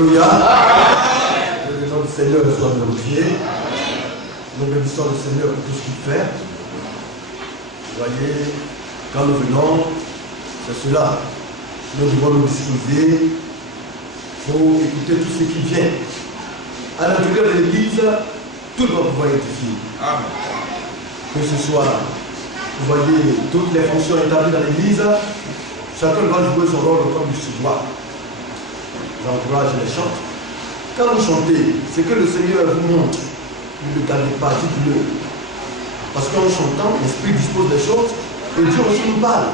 Alléluia. Que le nom du Seigneur soit glorifié. Nous bénissons le Seigneur pour tout ce qu'il fait. Vous voyez, quand nous venons, c'est cela. Nous devons nous disposer pour écouter tout ce qui vient. À l'intérieur de l'église, tout doit pouvoir édifier. Que ce soit, vous voyez, toutes les fonctions établies dans l'église, chacun doit jouer son rôle comme il se doit. J'encourage les chants. Quand vous chantez, c'est que le Seigneur vous montre. Ne le gardez pas, dites-le. Parce qu'en chantant, l'Esprit dispose des choses et Dieu aussi nous parle.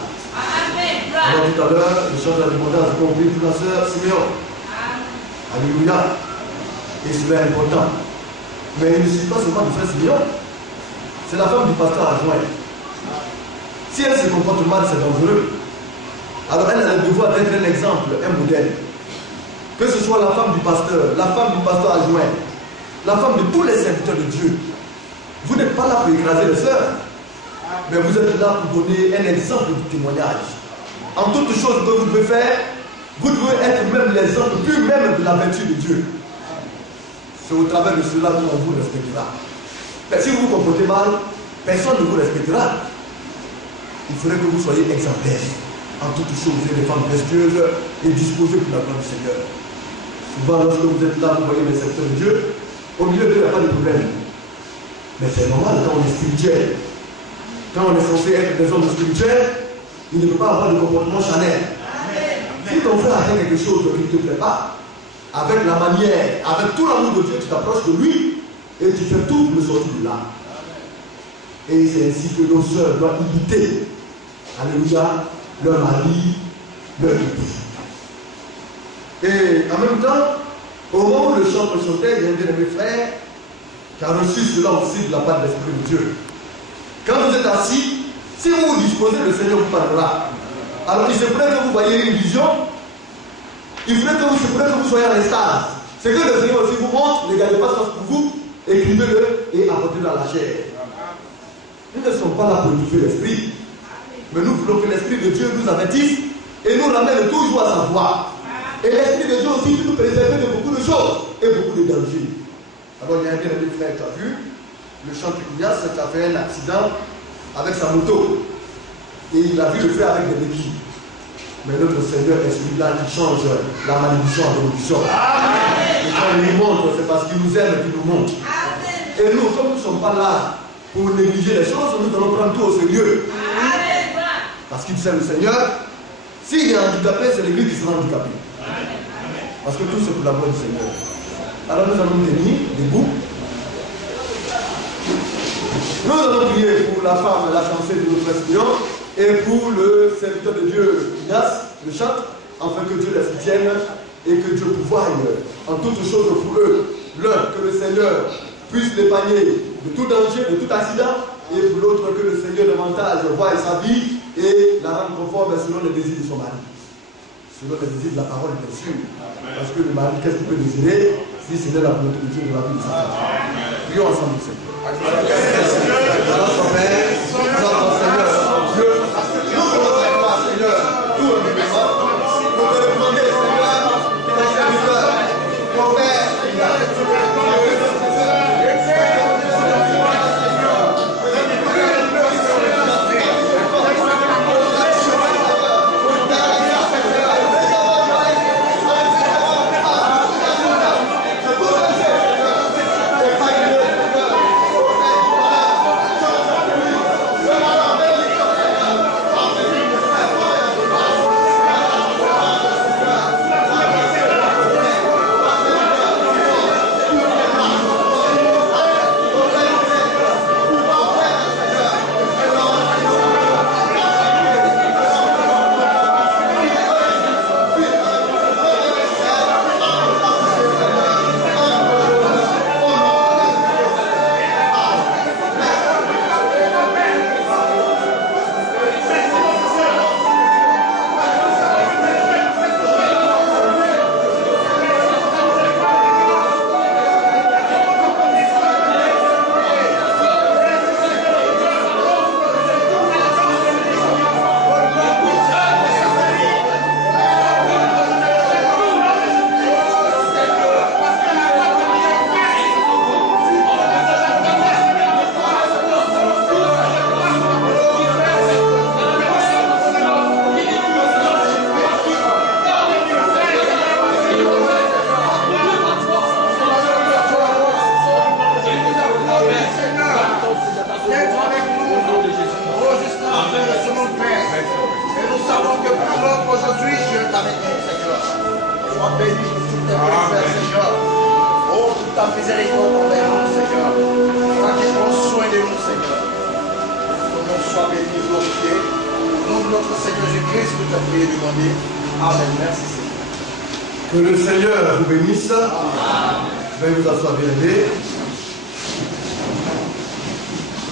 Alors tout à l'heure, le chant de la demandance a compris pour la sœur Siméon. Alléluia. Et cela est important. Mais il ne suffit pas seulement de faire Siméon. C'est la femme du pasteur adjoint. Si elle se comporte mal, c'est dangereux. Alors elle a le devoir d'être un exemple, un modèle. Que ce soit la femme du pasteur adjoint, la femme de tous les serviteurs de Dieu. Vous n'êtes pas là pour écraser les sœurs, mais vous êtes là pour donner un exemple de témoignage. En toutes choses que vous devez faire, vous devez être même l'exemple plus même de la vertu de Dieu. C'est au travers de cela qu'on vous respectera. Mais si vous vous comportez mal, personne ne vous respectera. Il faudrait que vous soyez exemplaires. En toutes choses, vous êtes des femmes vertueuses et disposées pour la gloire du Seigneur. Souvent, lorsque vous êtes là, vous voyez les serviteurs de Dieu, au milieu d'eux, il n'y a pas de problème. Mais c'est normal quand on est spirituel. Quand on est censé être des hommes spirituels, il ne peut pas avoir de comportement charnel. Si ton frère a fait quelque chose qui ne te plaît pas, avec la manière, avec tout l'amour de Dieu, tu t'approches de lui et tu fais tout pour le sortir de là. Et c'est ainsi que nos sœurs doivent imiter, alléluia, leur mari, leur époux. Et en même temps, au moment où le chant chantait, il y a un bien-aimé frère qui a reçu cela aussi de la part de l'Esprit de Dieu. Quand vous êtes assis, si vous vous disposez, le Seigneur vous parlera. Alors il se pourrait que vous voyez une vision, il se pourrait que vous soyez en extase. C'est que le Seigneur aussi vous montre, ne gardez pas ça pour vous, écrivez-le et apportez-le à la chair. Nous ne sommes pas là pour étouffer l'esprit, mais nous voulons que l'Esprit de Dieu nous avertisse et nous ramène toujours à sa voie. Et l'Esprit de Dieu aussi nous préserve de beaucoup de choses et beaucoup de dangers. Alors il y a un bien-aimé frère qui a vu, le chant Picounias qui a fait un accident avec sa moto. Et il a vu le frère avec des béquilles. Mais notre Seigneur est celui-là qui change la malédiction en bénédiction. Et quand il nous montre, c'est parce qu'il nous aime qu'il nous montre. Et nous, comme nous ne sommes pas là pour négliger les choses, nous allons prendre tout au sérieux. Parce qu'il sait le Seigneur, s'il est handicapé, c'est l'église qui sera handicapée. Parce que tout c'est pour la gloire du Seigneur. Alors nous allons nous tenir debout. Nous allons prier pour la femme, la fiancée de notre espion, et pour le serviteur de Dieu, Ignace, le chante, afin que Dieu les soutienne et que Dieu pourvoie en toutes choses pour eux. L'un, que le Seigneur puisse l'épargner de tout danger, de tout accident, et pour l'autre, que le Seigneur davantage voie sa vie et la rende conforme selon les désirs de son mari. Selon les désirs de la parole, bien sûr. Parce que le mari, qu'est-ce qu'il peut désirer si ce n'est la volonté de Dieu de la vie de sa femme? Prions ensemble, Seigneur. Notre Père, notre Seigneur, Dieu, nous voulons pas, Seigneur, tout le monde. Nous te demandons, Seigneur, ton serviteur, ton Père, ta miséricorde envers nous, Seigneur. Afin qu'il prenne soin de nous, Seigneur. Que ton nom soit béni, glorifié. Au nom de notre Seigneur Jésus-Christ, nous t'avons prié et demandé. Amen. Merci, Seigneur. Que le Seigneur vous bénisse. Veuillez vous asseoir, bien aimés.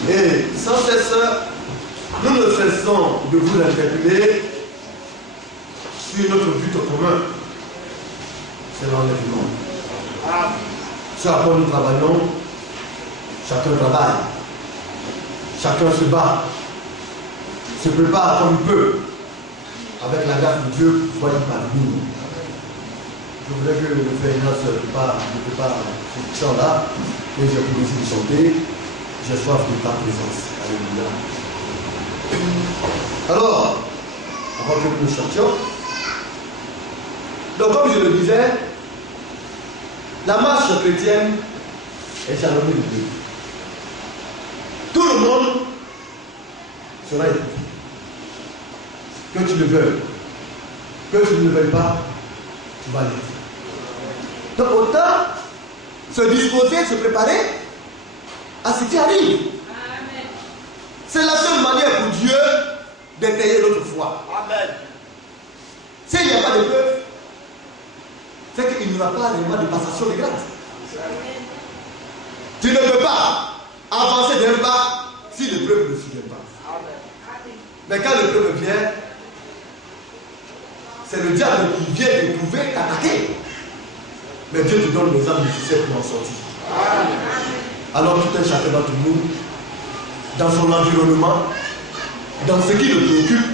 Et sans cesse, nous ne cessons de vous interpeller sur notre but commun. C'est l'enlèvement. Ce à quoi nous travaillons, chacun travaille. Chacun se bat. Se prépare comme il peut. Avec la grâce de Dieu, pour pouvoir y parvenir. Je voudrais que le frère Ignace ne prépare ce chant-là, et j'ai pour de chanter. J'ai soif de ta présence. Alléluia. Alors, avant que nous chantions, donc comme je le disais, la marche chrétienne est jalonnée de Dieu. Tout le monde sera écouté. Que tu le veuilles, que tu ne le veuilles pas, tu vas l'être. Donc autant se disposer, se préparer à ce qui arrive. Amen. C'est la seule manière pour Dieu d'étayer notre foi. Amen. S'il n'y a pas de preuve, c'est qu'il n'y aura pas réellement de passation de grâce. Tu ne peux pas avancer d'un pas si le preuve ne suit pas. Amen. Mais quand le preuve vient, c'est le diable qui vient d'éprouver, t'attaquer. Mais Dieu te donne les armes nécessaires pour en sortir. Amen. Alors tout un chacun d'entre nous, dans son environnement, dans ce qui le préoccupe,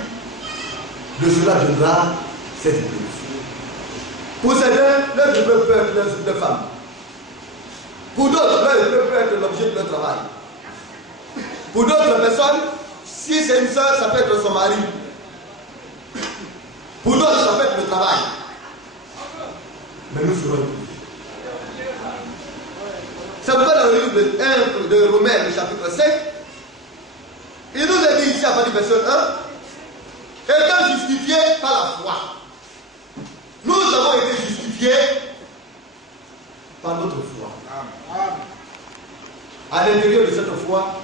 de cela viendra cette épreuve. Pour certains, leur épreuve peut être leur femme. Pour d'autres, leur épreuve peut être l'objet de leur travail. Pour d'autres personnes, si c'est une soeur, ça peut être son mari. Pour d'autres, ça peut être le travail. Mais nous serons éprouvés. C'est pourquoi dans le livre de Romains, le chapitre 5, il nous est dit ici à partir du verset 1, étant justifiés par la foi. Nous avons été justifiés par notre foi. À l'intérieur de cette foi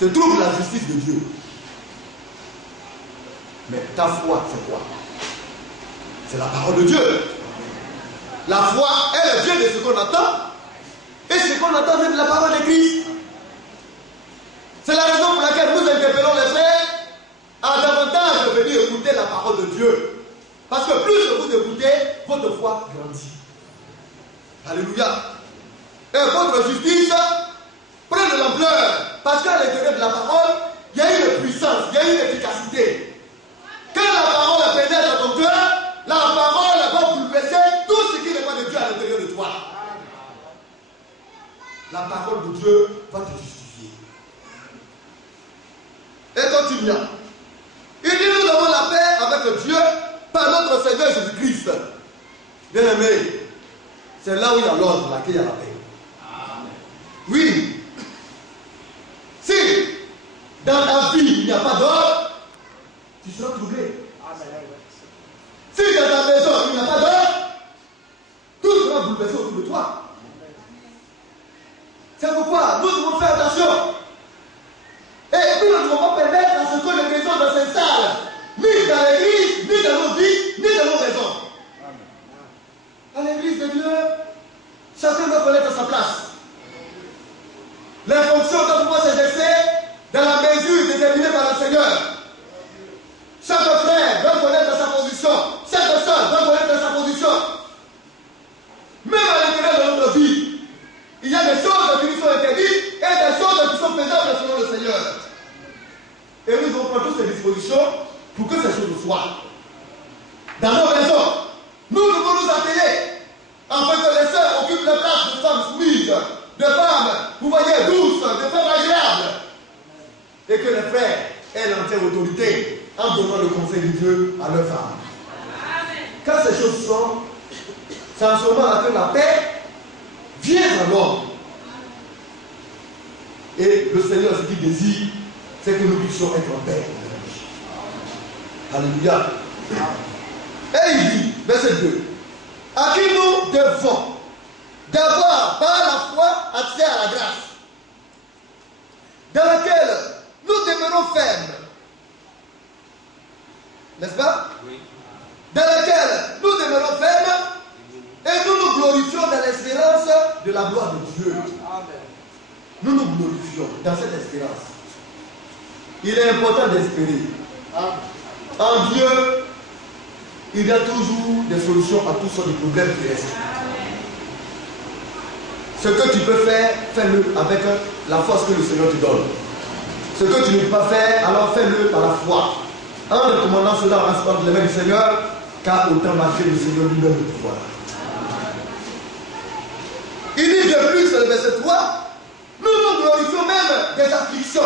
se trouve la justice de Dieu. Mais ta foi, c'est quoi? C'est la parole de Dieu. La foi est le Dieu de ce qu'on attend. Et ce qu'on attend même de la parole de Christ. C'est la raison pour laquelle nous interpellons les frères à davantage de venir écouter la parole de Dieu. Parce que plus vous écoutez, votre foi grandit. Alléluia. Et votre justice prend de l'ampleur. Parce qu'à l'intérieur de la parole, il y a une puissance, il y a une efficacité. Quand la parole pénètre dans ton cœur, la parole va bouleverser tout ce qui n'est pas de Dieu à l'intérieur de toi. La parole de Dieu va te justifier. Et continuons. Il dit nous avons la paix avec Dieu par notre Seigneur Jésus-Christ. Bien aimé, c'est là où il y a l'ordre, là qu'il y a la paix. Amen. Oui. Si dans ta vie il n'y a pas d'ordre, tu seras troublé. Amen. Si dans ta maison il n'y a pas d'ordre, tout sera bouleversé autour de toi. C'est pourquoi nous devons faire attention. Et nous ne devons pas permettre à ce que les maisons ne s'installent, ni dans l'église, ni dans nos vies, ni dans nos maisons. À l'église de Dieu, chacun doit connaître sa place. Les fonctions doivent pouvoir s'exercer dans la mesure déterminée par le Seigneur. Chaque frère doit connaître sa position. Chaque soeur doit connaître sa position. Même à l'intérieur de notre vie, il y a des choses qui nous sont interdites et des choses qui sont faisables selon le Seigneur. Et nous devons prendre toutes ces dispositions pour que ces choses soient. Dans nos maisons, nous devons nous atteler afin que les sœurs occupent la place de femmes soumises, de femmes, vous voyez, douces, de femmes agréables. Et que les frères aient l'entière autorité en donnant le conseil de Dieu à leurs femmes. Quand ces choses sont, c'est en ce moment que la paix vient dans l'homme. Et le Seigneur, ce qu'il désire, c'est que nous puissions être en paix. Alléluia. Et il dit, verset 2, à qui nous devons d'avoir par la foi accès à la grâce, dans laquelle nous demeurons fermes. N'est-ce pas? Oui. Dans laquelle nous demeurons fermes et nous nous glorifions dans l'espérance de la gloire de Dieu. Amen. Nous nous glorifions dans cette espérance. Il est important d'espérer. En Dieu, il y a toujours des solutions à toutes sortes de problèmes qui restent. Ce que tu peux faire, fais-le avec la force que le Seigneur te donne. Ce que tu ne peux pas faire, alors fais-le par la foi. En recommandant cela en respect de la main du Seigneur, car autant marcher le Seigneur lui-même le pouvoir. Il dit de plus, c'est le verset 3, nous nous glorifions même des afflictions.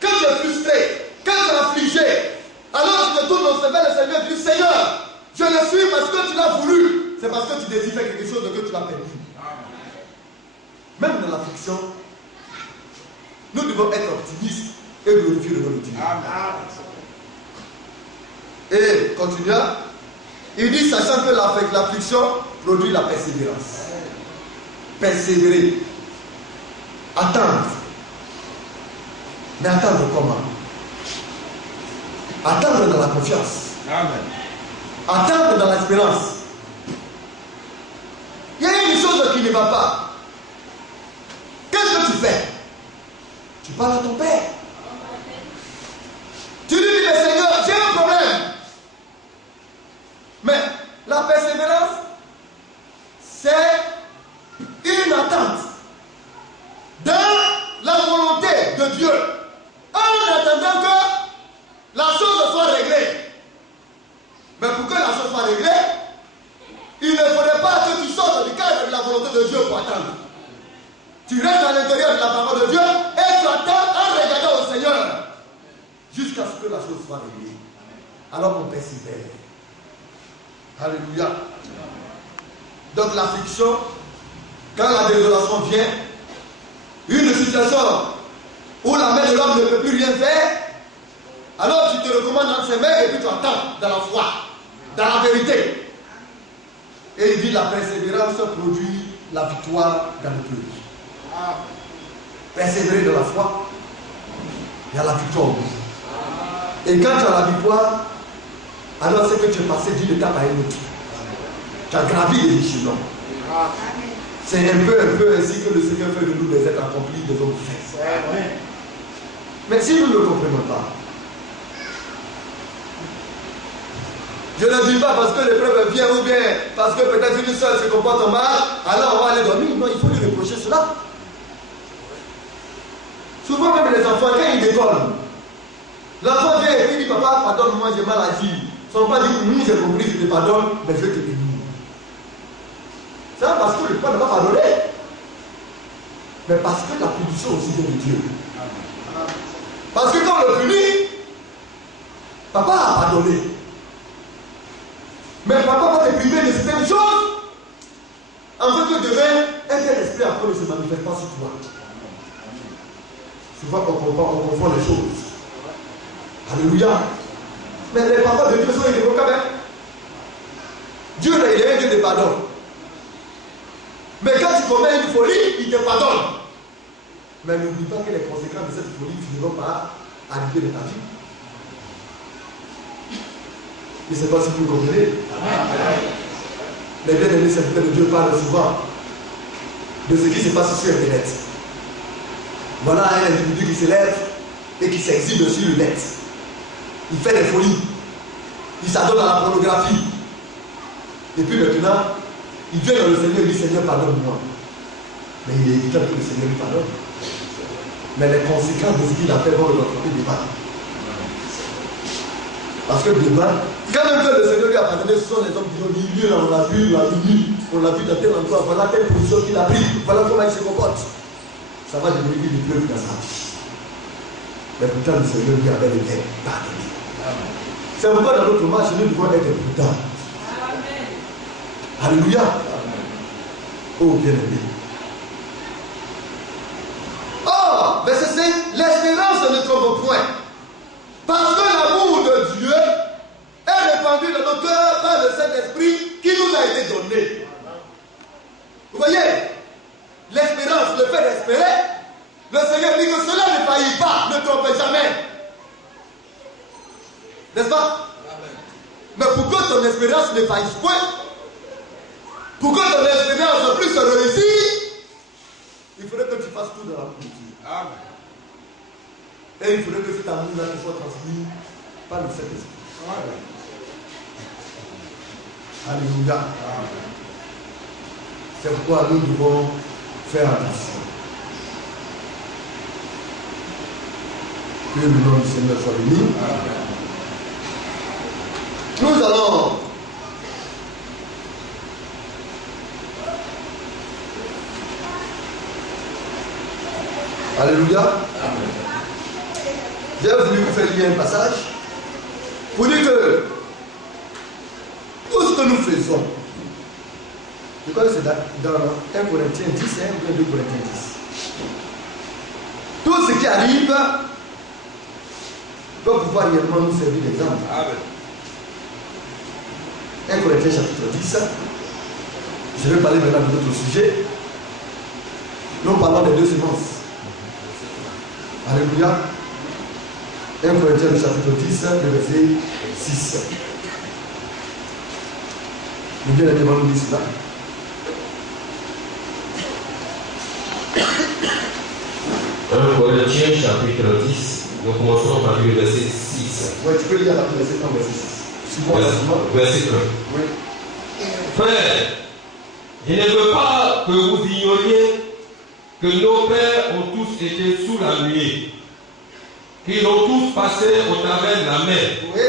Quand tu es frustré, quand tu es affligé, alors tu te tournes vers le Seigneur et dis, Seigneur, je le suis parce que tu l'as voulu. C'est parce que tu désires faire quelque chose que tu l'as permis. Même dans l'affliction, nous devons être optimistes et glorifier le nom de Dieu. Et continuant, il dit, sachant que l'affliction produit la persévérance. Persévérer. Attendre. Mais attendre comment? Attendre dans la confiance. Amen. Attendre dans l'espérance. Il y a une chose qui ne va pas. Qu'est-ce que tu fais? Tu parles à ton père. Tu lui dis, mais Seigneur, j'ai un problème. Mais la persévérance, c'est une attente dans la volonté de Dieu, en attendant que la chose soit réglée. Mais pour que la chose soit réglée, il ne faudrait pas que tu sortes du cadre de la volonté de Dieu pour attendre. Tu restes à l'intérieur de la parole de Dieu et tu attends en regardant au Seigneur jusqu'à ce que la chose soit réglée. Alors on persévère. Alléluia. Donc l'affliction, quand la désolation vient, une situation où la main de l'homme ne peut plus rien faire, alors tu te recommandes entre ses mains et puis tu attends dans la foi, dans la vérité. Et il dit la persévérance produit la victoire dans le cœur. Persévérer dans la foi, il y a la victoire au bout. Et quand tu as la victoire, alors c'est que tu es passé d'une étape à une autre. Tu as gravi les échelons. C'est un peu ainsi que le Seigneur fait de nous des êtres accomplis, des hommes faits. Mais si nous ne le comprenons pas, je ne dis pas parce que l'épreuve vient ou bien parce que peut-être une seule se comporte mal, alors on va aller dormir. Non, il faut lui reprocher cela. Souvent même les enfants, quand ils décollent, l'enfant vient et dit, papa, pardonne-moi, j'ai mal agi. Ils ne sont pas dit, j'ai compris, je te pardonne, mais je vais te bénir. C'est parce que le père ne va pas pardonner. Mais parce que la punition aussi vient de Dieu. Parce que quand on le punit, papa a pardonné. Mais papa va te priver de certaines choses, en fait que demain, un tel esprit après ne se manifeste pas sur toi. Souvent on confond les choses. Alléluia. Mais les papas de Dieu sont irrévocables. Dieu, il est un Dieu de pardon. Mais quand tu commets une folie, il te pardonne. Mais n'oublie pas que les conséquences de cette folie finiront par arriver dans ta vie. Je ne sais pas si vous comprenez. Les bien-aimés serviteurs de Dieu parlent souvent de ce qui se passe sur Internet. Voilà un individu qui se lève et qui s'exhibe sur le net. Il fait des folies. Il s'adonne à la pornographie. Et puis maintenant, il vient dans le Seigneur et dit, Seigneur, pardonne-moi. Mais il est évident que le Seigneur lui pardonne. Mais les conséquences de ce qu'il a fait vont le rattraper demain. Parce que demain, quand même que le Seigneur lui a pardonné, ce sont les hommes qui ont dit, lui, on l'a vu, on l'a vu dans tel endroit, voilà telle position qu'il a pris, voilà comment il se comporte. Ça va devenir une preuve dans sa vie. Mais pourtant, le Seigneur lui avait été pardonné. C'est pourquoi dans notre marche, nous devons être prudents. Alléluia. Oh, bien-aimé. Or, verset 5, l'espérance ne trompe point. Parce que l'amour de Dieu est répandu dans nos cœurs par le Saint-Esprit qui nous a été donné. ne trompe jamais. N'est-ce pas? Mais pour que ton expérience ne faille point, pour que ton expérience puisse réussir, il faudrait que tu fasses tout dans la politique. Et il faudrait que cet amour-là te soit transmis par le Saint-Esprit. Alléluia. C'est pourquoi nous devons faire attention. Que le nom du Seigneur soit béni. Nous allons Alléluia. J'ai voulu vous faire lire un passage pour dire que tout ce que nous faisons, je crois que c'est dans 1 Corinthiens 10 et 2 Corinthiens 10. Tout ce qui arrive doit pouvoir réellement nous servir d'exemple. 1 Corinthiens chapitre 10. Je vais parler maintenant de notre sujet. Nous parlons des 2 semences. Alléluia. 1 Corinthiens chapitre 10, le verset 6. Nous bien devant nous dire cela. 1 Corinthiens chapitre 10, nous commençons par le verset 6. Oui, tu peux lire la verset 1, verset 6. Verset 1. Oui. Frère, je ne veux pas que vous ignoriez que nos pères ont tous été sous la nuée, qu'ils ont tous passé au travers de la mer, Oui.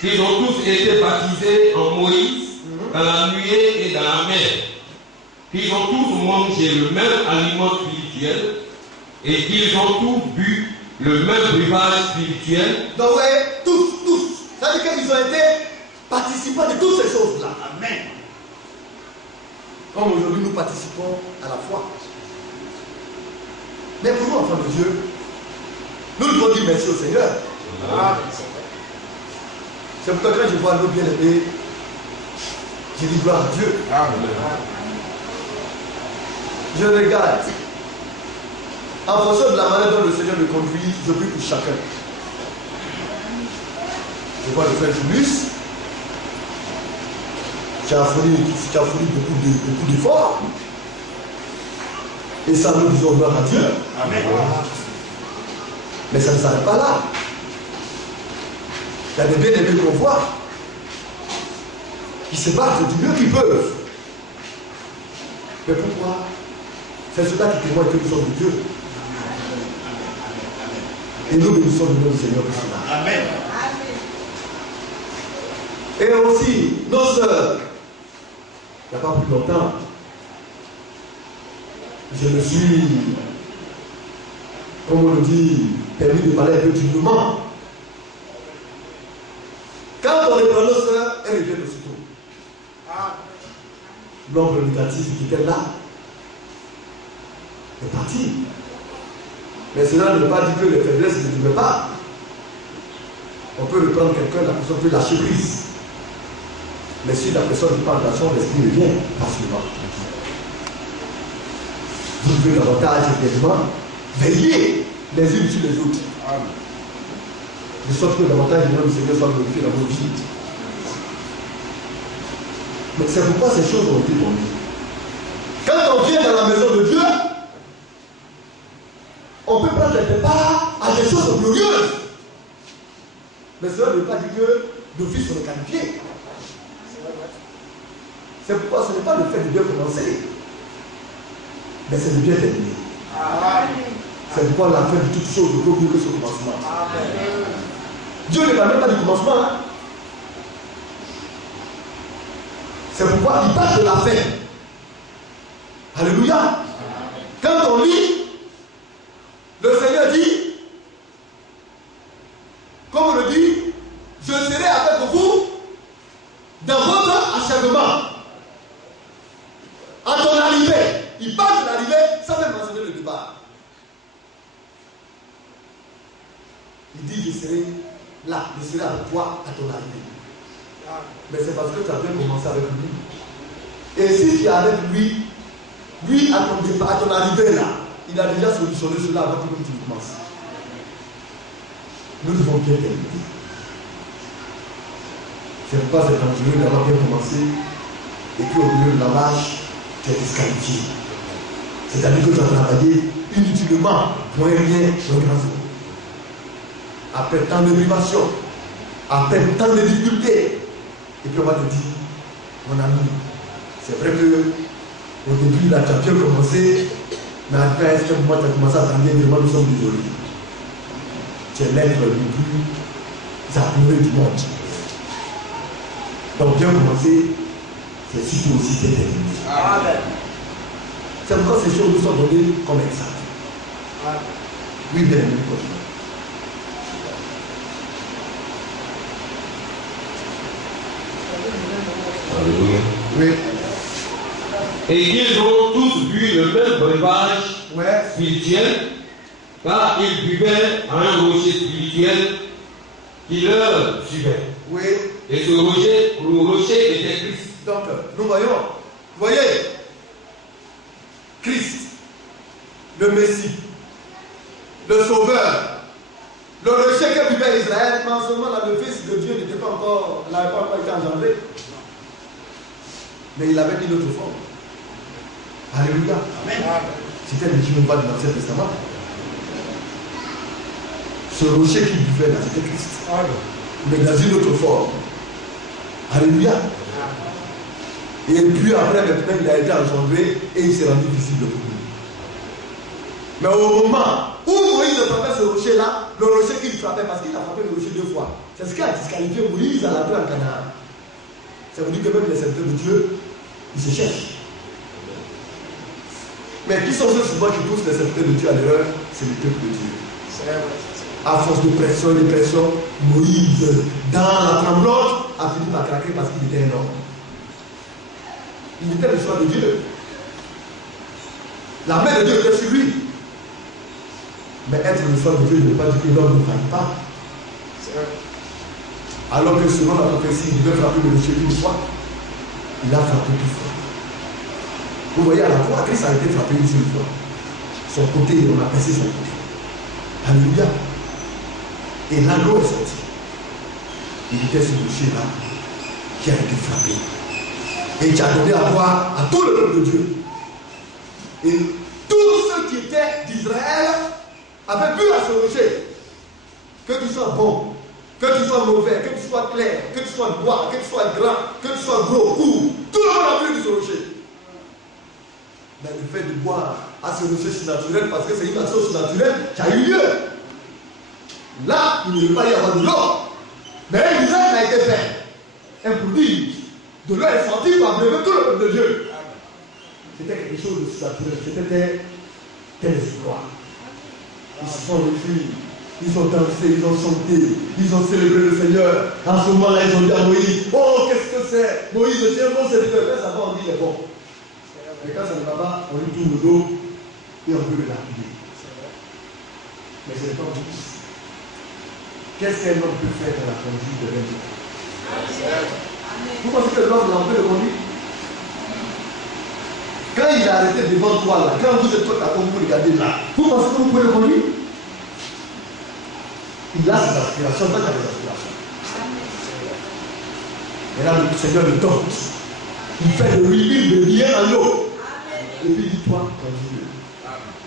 qu'ils ont tous été baptisés en Moïse, dans la nuée et dans la mer, qu'ils ont tous mangé le même aliment spirituel et qu'ils ont tous bu le même breuvage spirituel. Donc, oui, tous. Ça veut dire qu'ils ont été participants de toutes ces choses-là. Amen. Comme aujourd'hui, nous participons à la foi. Mais pour nous, enfants de Dieu, nous devons dire merci au Seigneur. C'est pourquoi quand je vois nos bien-aimés, je dis gloire à Dieu. Je regarde. En fonction de la manière dont le Seigneur me conduit, je prie pour chacun. Je vois le frère Julius. Tu as fourni beaucoup d'efforts. Et ça, nous disons gloire à Dieu. Amen. Mais ça ne s'arrête pas là. Il y a des bien-aimés qu'on voit qui se battent du mieux qu'ils peuvent. Mais pourquoi? C'est cela qui témoigne que nous sommes de Dieu. Et nous bénissons le nom du Seigneur pour cela. Amen. Et aussi, nos sœurs, il n'y a pas plus longtemps, je me suis, comme on le dit, permis de parler un peu dignement. Quand on reprend nos sœurs, elles reviennent aussitôt. L'ombre négative qui était là est parti. Mais cela ne veut pas dire que les faiblesses ne demeurent pas. On peut reprendre quelqu'un, la personne peut lâcher prise. Mais si la personne ne prend attention, l'esprit revient facilement. Vous devez davantage également veiller les unes sur les autres. De sorte que davantage le nom du Seigneur soit glorifié dans vos vies. Mais c'est pourquoi ces choses ont été tombées. Quand on vient dans la maison de Dieu, on peut prendre quelque part à des choses glorieuses. Mais cela ne veut pas dire que nos vies sont qualifiées. C'est pourquoi ce n'est pas le fait de bien commencer, mais c'est de bien terminer. C'est pourquoi la fin de toute chose ne vaut mieux que ce commencement. Dieu ne parle même pas du commencement. Hein? C'est pourquoi il parle de la fin. Alléluia. Quand on lit, le Seigneur dit, comme on le dit, je serai avec vous dans votre achèvement. À ton arrivée, il parle de l'arrivée sans même mentionner le départ. Il dit, je serai là, je serai avec toi à ton arrivée. Mais c'est parce que tu as bien commencé avec lui. Et si tu es avec lui, lui à ton départ, à ton arrivée là, il a déjà solutionné cela avant que tu commences. nous devons bien terminer. C'est pourquoi c'est dangereux d'avoir bien commencé et puis au milieu de la marche, tu es disqualifié. C'est-à-dire que tu as travaillé inutilement pour un rien pour un grand jour. Après tant de privations, après tant de difficultés, et puis on va te dire, mon ami, c'est vrai que au début, là, tu as bien commencé, mais après, est-ce que moi, tu as commencé à travailler, vraiment, nous sommes désolés. Tu es l'être le plus apuré du monde. Donc, bien commencer, c'est surtout aussi bien terminé. Amen. C'est pourquoi ces choses nous sont données comme exemple. Oui, bien aimé, continue. Alléluia. Oui. Et ils ont tous bu le même breuvage spirituel, car ils buvaient à un rocher spirituel qui leur suivait. Oui. Et ce rocher, le rocher était Christ. Donc, nous voyons, vous voyez, Christ, le Messie, le Sauveur, le rocher que vivait Israël, mais en ce moment, le Fils de Dieu n'avait pas encore été engendré. Mais il avait une autre forme. Alléluia. Amen. C'était le Jéhovah de l'Ancien Testament. Ce rocher qui buvait là, c'était Christ. Mais dans une autre forme. Alléluia. Et puis après, maintenant, il a été engendré et il s'est rendu visible pour nous. Mais au moment où Moïse frappait ce rocher-là, le rocher qu'il frappait, parce qu'il a frappé le rocher 2 fois, c'est ce qui a disqualifié Moïse à l'entrée en Canaan. Ça veut dire que même les serviteurs de Dieu, ils se cherchent. Mais qui sont ceux souvent qui poussent les serviteurs de Dieu à l'erreur? C'est le peuple de Dieu. À force de pression, Moïse, dans la tremblante, a fini par craquer parce qu'il était un homme. Il était le choix de Dieu. La main de Dieu était sur lui. Mais être le choix de Dieu ne veut pas dire que l'homme ne faille pas. Alors que selon la prophétie, il devait frapper le rocher une fois. Il a frappé plus fort. Vous voyez, à la croix, Christ a été frappé une seule fois. Son côté, on a percé son côté. Alléluia. Et l'anneau est sorti. Il était ce rocher-là qui a été frappé. Et qui a donné la gloire à tout le peuple de Dieu. Et tous ceux qui étaient d'Israël avaient bu à ce rocher. Que tu sois bon, que tu sois mauvais, que tu sois clair, que tu sois noir, que tu sois grand, que tu sois gros, court, tout le monde a bu de ce rocher. Mais le fait de boire à ce rocher surnaturel, parce que c'est une action surnaturelle qui a eu lieu. Là, il ne devait pas y avoir de l'eau. Mais un miracle a été fait. Un prodige. De l'eau est sorti pour abréver tout le peuple de Dieu. C'était quelque chose de surnaturel. C'était des espoirs. Ils se sont réfugiés. Ils ont dansé, ils ont chanté, ils ont célébré le Seigneur. En ce moment-là, ils ont dit à Moïse, oh, qu'est-ce que c'est? Moïse, tiens, bon, c'est le ça va, on dit, il est bon. Mais quand ça ne va pas, on lui tourne le dos et on veut le lapider. Mais c'est pas tout. Qu'est-ce qu'un homme peut faire dans la conduite de l'homme? Vous pensez que l'homme peut le conduire? Quand il a arrêté devant toi là, quand vous êtes toi à vous regardez là, vous pensez que vous pouvez le conduire? Il a ses aspirations, pas des aspirations. Et là, le Seigneur le tente. Il fait de lui de lien en l'eau. Et puis dis-toi, conduis-le.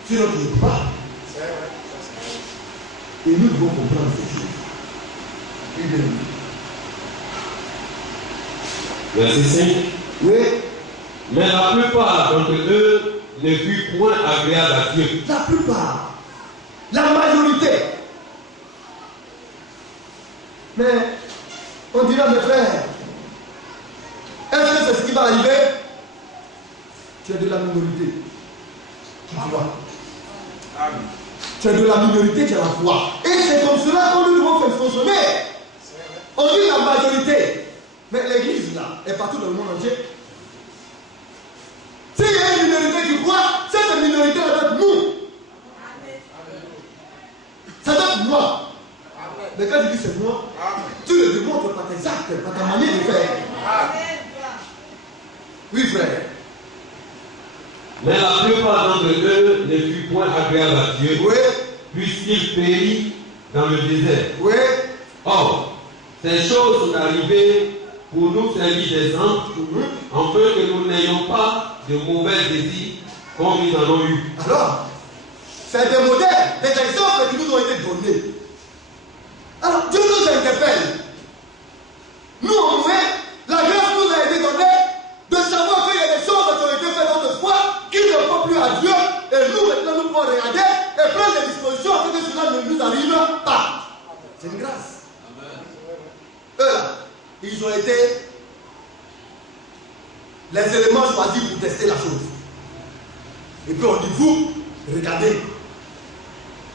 Sinon tu ne peux pas. Et nous devons comprendre ces choses. Verset 5. Oui. Mais la plupart d'entre eux ne furent point agréables à Dieu. La plupart. La majorité. Mais on dira, mes frères, est-ce que c'est ce qui va arriver? Tu es de la minorité. Tu crois. Tu es de la minorité, tu as la foi. Et c'est comme cela qu'on nous devons faire fonctionner. On dit la majorité. Mais l'église là est partout dans le monde entier. S'il y a une minorité qui croit, cette minorité doit être nous. Ça doit être moi. Mais quand je dis c'est moi, tu le démontres par tes actes, par ta manière de faire. Oui, frère. Mais la plupart d'entre eux ne furent point agréables à Dieu, Oui. puisqu'ils périrent dans le désert. Oui. Or, ces choses sont arrivées pour nous servir d'exemple, en peu que nous n'ayons pas de mauvais désirs comme nous en avons eu. Alors, c'est des modèles, des exemples qui nous ont été donnés. Alors, Dieu nous interpelle. Nous, en nous, la grâce nous a été donnée de savoir qu'il y a des choses qui ont été faites dans notre foi qui ne vont plus à Dieu. Et nous, maintenant, nous pouvons regarder et prendre des dispositions afin que cela ne nous arrive pas. C'est une grâce. Eux, là, ils ont été les éléments choisis pour tester la chose. Et puis on dit, vous, regardez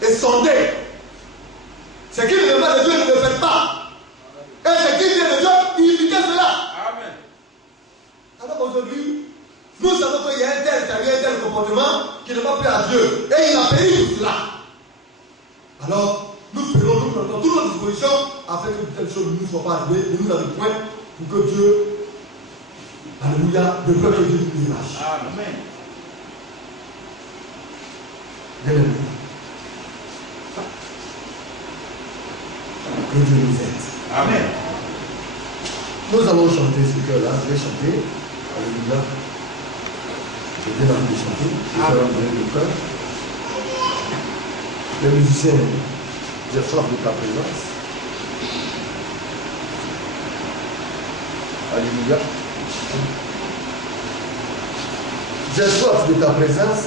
et sondez. Ce qui ne vient pas de Dieu, ne le faites pas. Et ce qui vient de Dieu, imitez cela. Amen. Alors aujourd'hui, nous savons qu'il y a un tel qui a eu un tel comportement qui ne va plus à Dieu. Et il a payé pour cela. Alors, nous prenons toutes nos dispositions afin que telle chose ne nous soit pas arrivée et nous arrive point pour que Dieu, alléluia, de peur que Dieu nous lâche. Amen. Bien-aimé. Que Dieu nous aide. Amen. Nous allons chanter ce cœur-là. Je vais chanter. Alléluia. J'ai bien envie de chanter. Je vais donner le cœur. Les musiciens, j'ai soif de ta présence. Alléluia. J'ai soif de ta présence.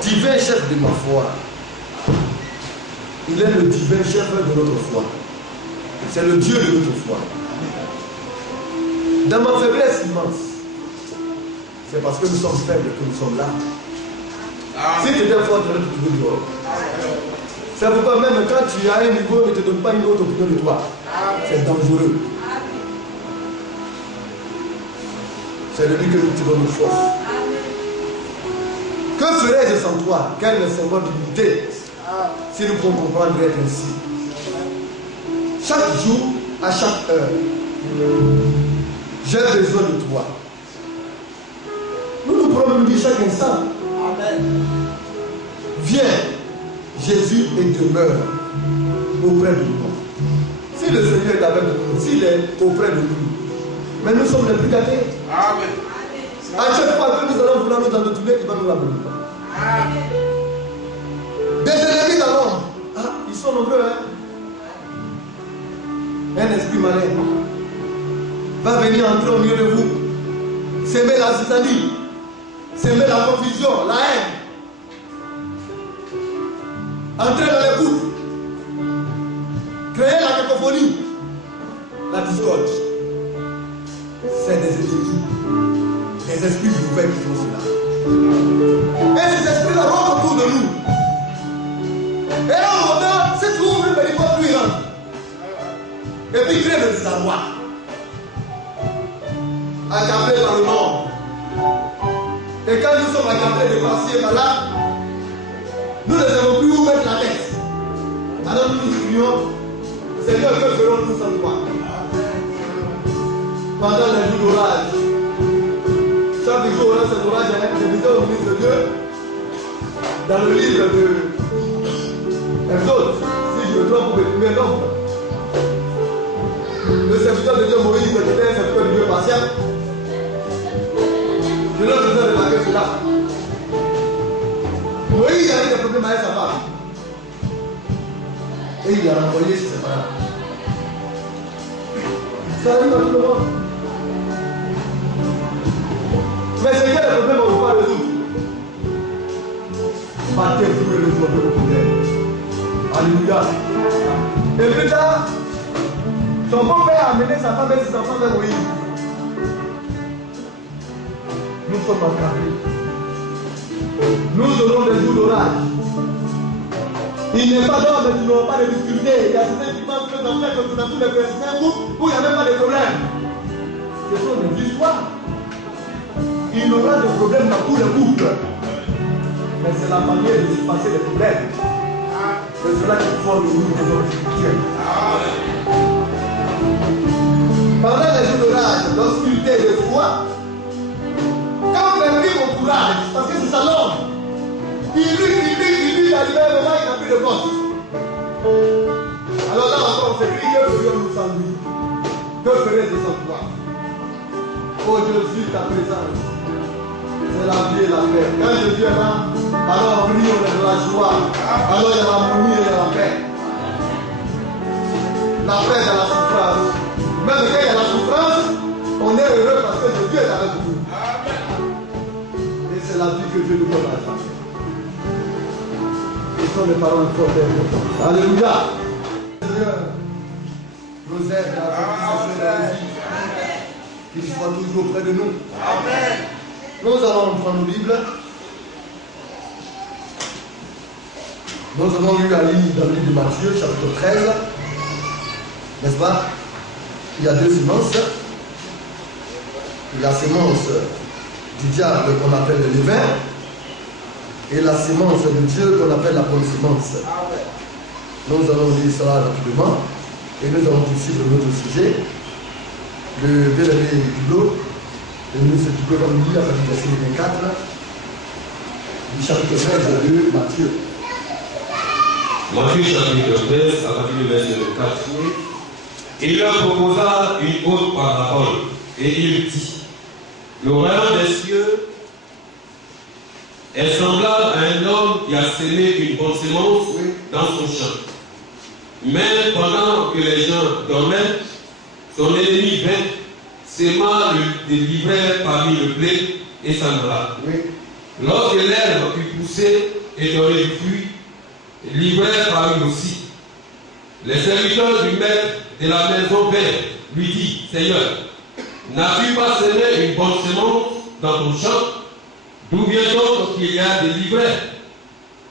Divin chef de ma foi. Il est le divin chef de notre foi. C'est le Dieu de notre foi. Dans ma faiblesse immense, c'est parce que nous sommes faibles que nous sommes là. Si tu étais fort, tu aurais tout trouvé dehors. C'est pourquoi même quand tu as un niveau, ne te donne pas une autre opinion de toi. C'est dangereux. C'est de lui que nous tirons nos forces. Que ferais-je sans toi? Quel est le symbole d'unité? Si nous pouvons comprendre être ainsi. Chaque jour, à chaque heure, j'ai besoin de toi. Nous nous pourrons dire chaque instant. Amen. Viens, Jésus, et demeure auprès de nous. Si le Seigneur est avec nous, s'il est auprès de nous, mais nous sommes les plus gâtés. Amen. À chaque fois que nous allons vouloir nous entretenir, il va nous l'amener. Des ennemis dans l'ombre. Ah, ils sont nombreux, hein. Un esprit malin va venir entrer au milieu de vous, s'aimer la zizanie, s'aimer la confusion, la haine, entrer dans les coups, créer la cacophonie, la discorde. C'est des esprits, des esprits ouverts qui font cela. Et ces esprits-là rentrent autour de nous. Et là, au moment, c'est toujours une belle fois plus grande. Et puis crée le désarroi. Accablé par le monde. Et quand nous sommes accablés de par-ci et par-là, nous ne savons plus où mettre la tête. Alors nous nous crions, Seigneur, que ferons-nous sans toi? Pendant les jours d'orage, chaque jour, là, cet orage, je disais au ministre de Dieu, dans le livre de Exode, si je me trompe, vous me trompe. Le serviteur de Dieu Moïse était un serviteur de Dieu patient. Je n'ai pas besoin de remarquer cela. Moïse a eu des problèmes avec sa femme. Et il a renvoyé chez ses parents. Ça arrive à tout le monde. Mais c'est quel problème on ne peut pas résoudre? Pas tel pour résoudre le problème. Alléluia. Et plus tard, son beau-père a amené sa femme et ses enfants vers Moïse. Nous sommes accablés. Nous aurons des jours d'orage. Il n'est pas d'or, mais nous n'aurons pas de difficultés. Il y a certains qui pensent que dans tous les chrétiens où il n'y a même pas de problème. Ce sont des histoires. Il y aura des problèmes dans tous les couples. Mais c'est la manière de se passer les problèmes. C'est cela qui forme le groupe des hommes spirituels. Pendant les jours d'orage, l'obscurité de foi, quand on perd mon courage, parce que c'est sa langue, il lutte, il arrive à un moment, il n'a plus de force. s'écrit, que ferions-nous sans lui? Que ferait de son toi? Oh Jésus, ta présence, c'est la vie et la paix. Quand Jésus est là, alors oui, on est de la joie. Alors il y a l'harmonie et la paix. La paix dans la souffrance. Même quand il y a la souffrance, on est heureux parce que Dieu est avec nous. Et c'est la vie que Dieu nous donne à la vie. Ce sont les paroles fortes. Alléluia. Seigneur, nous aide à la vie. Qu'il soit toujours près de nous. Amen. Nous allons prendre nos Bibles. Nous avons lu à lire dans le livre de Matthieu, chapitre 13. N'est-ce pas? Il y a deux semences. Il y a la semence du diable qu'on appelle le levain et la semence de Dieu qu'on appelle la bonne semence. Nous allons lire cela rapidement et nous allons poursuivre notre sujet. Le bien-aimé du lot, et nous se trouvons comme dit à partir du verset 24 du chapitre 13 de Matthieu. Matthieu chapitre 13, à partir du verset 24. Il leur proposa une autre parabole, et il dit: le royaume des cieux est semblable à un homme qui a semé une bonne semence dans son champ. Mais pendant que les gens dormaient, son ennemi vint, sema des livrets parmi le blé et s'en alla. Lorsque l'herbe eut poussé et donné du fruit, l'ivraie parut aussi. Les serviteurs du maître de la maison vinrent, lui dit: Seigneur, n'as-tu pas semé une bonne semence dans ton champ? D'où vient donc qu'il y a des livrets?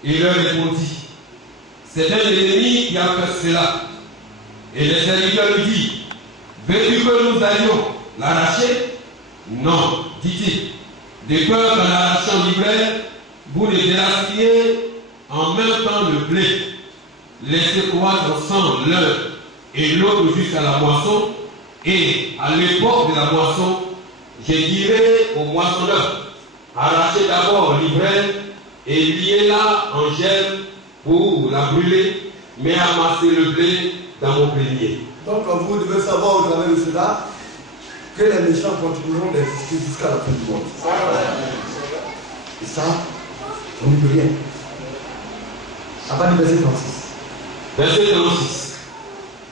Il leur répondit: c'est un ennemi qui a fait cela. Et les serviteurs lui disent: veux-tu que nous allions l'arracher? Non, dit-il, de peur qu'en arrachant l'ivraie, vous ne déraciez en même temps le blé. Laissez croître ensemble l'un et l'autre jusqu'à la moisson, et à l'époque de la moisson, je dirai au moissonneur: arrachez d'abord l'ivraie et liez-la en gel pour la brûler, mais amassez le blé dans mon grenier. Donc vous devez savoir au travers de cela que les méchants continueront d'exister jusqu'à la fin du monde. Et ça, on n'y peut rien. À part du verset 36. Verset 36.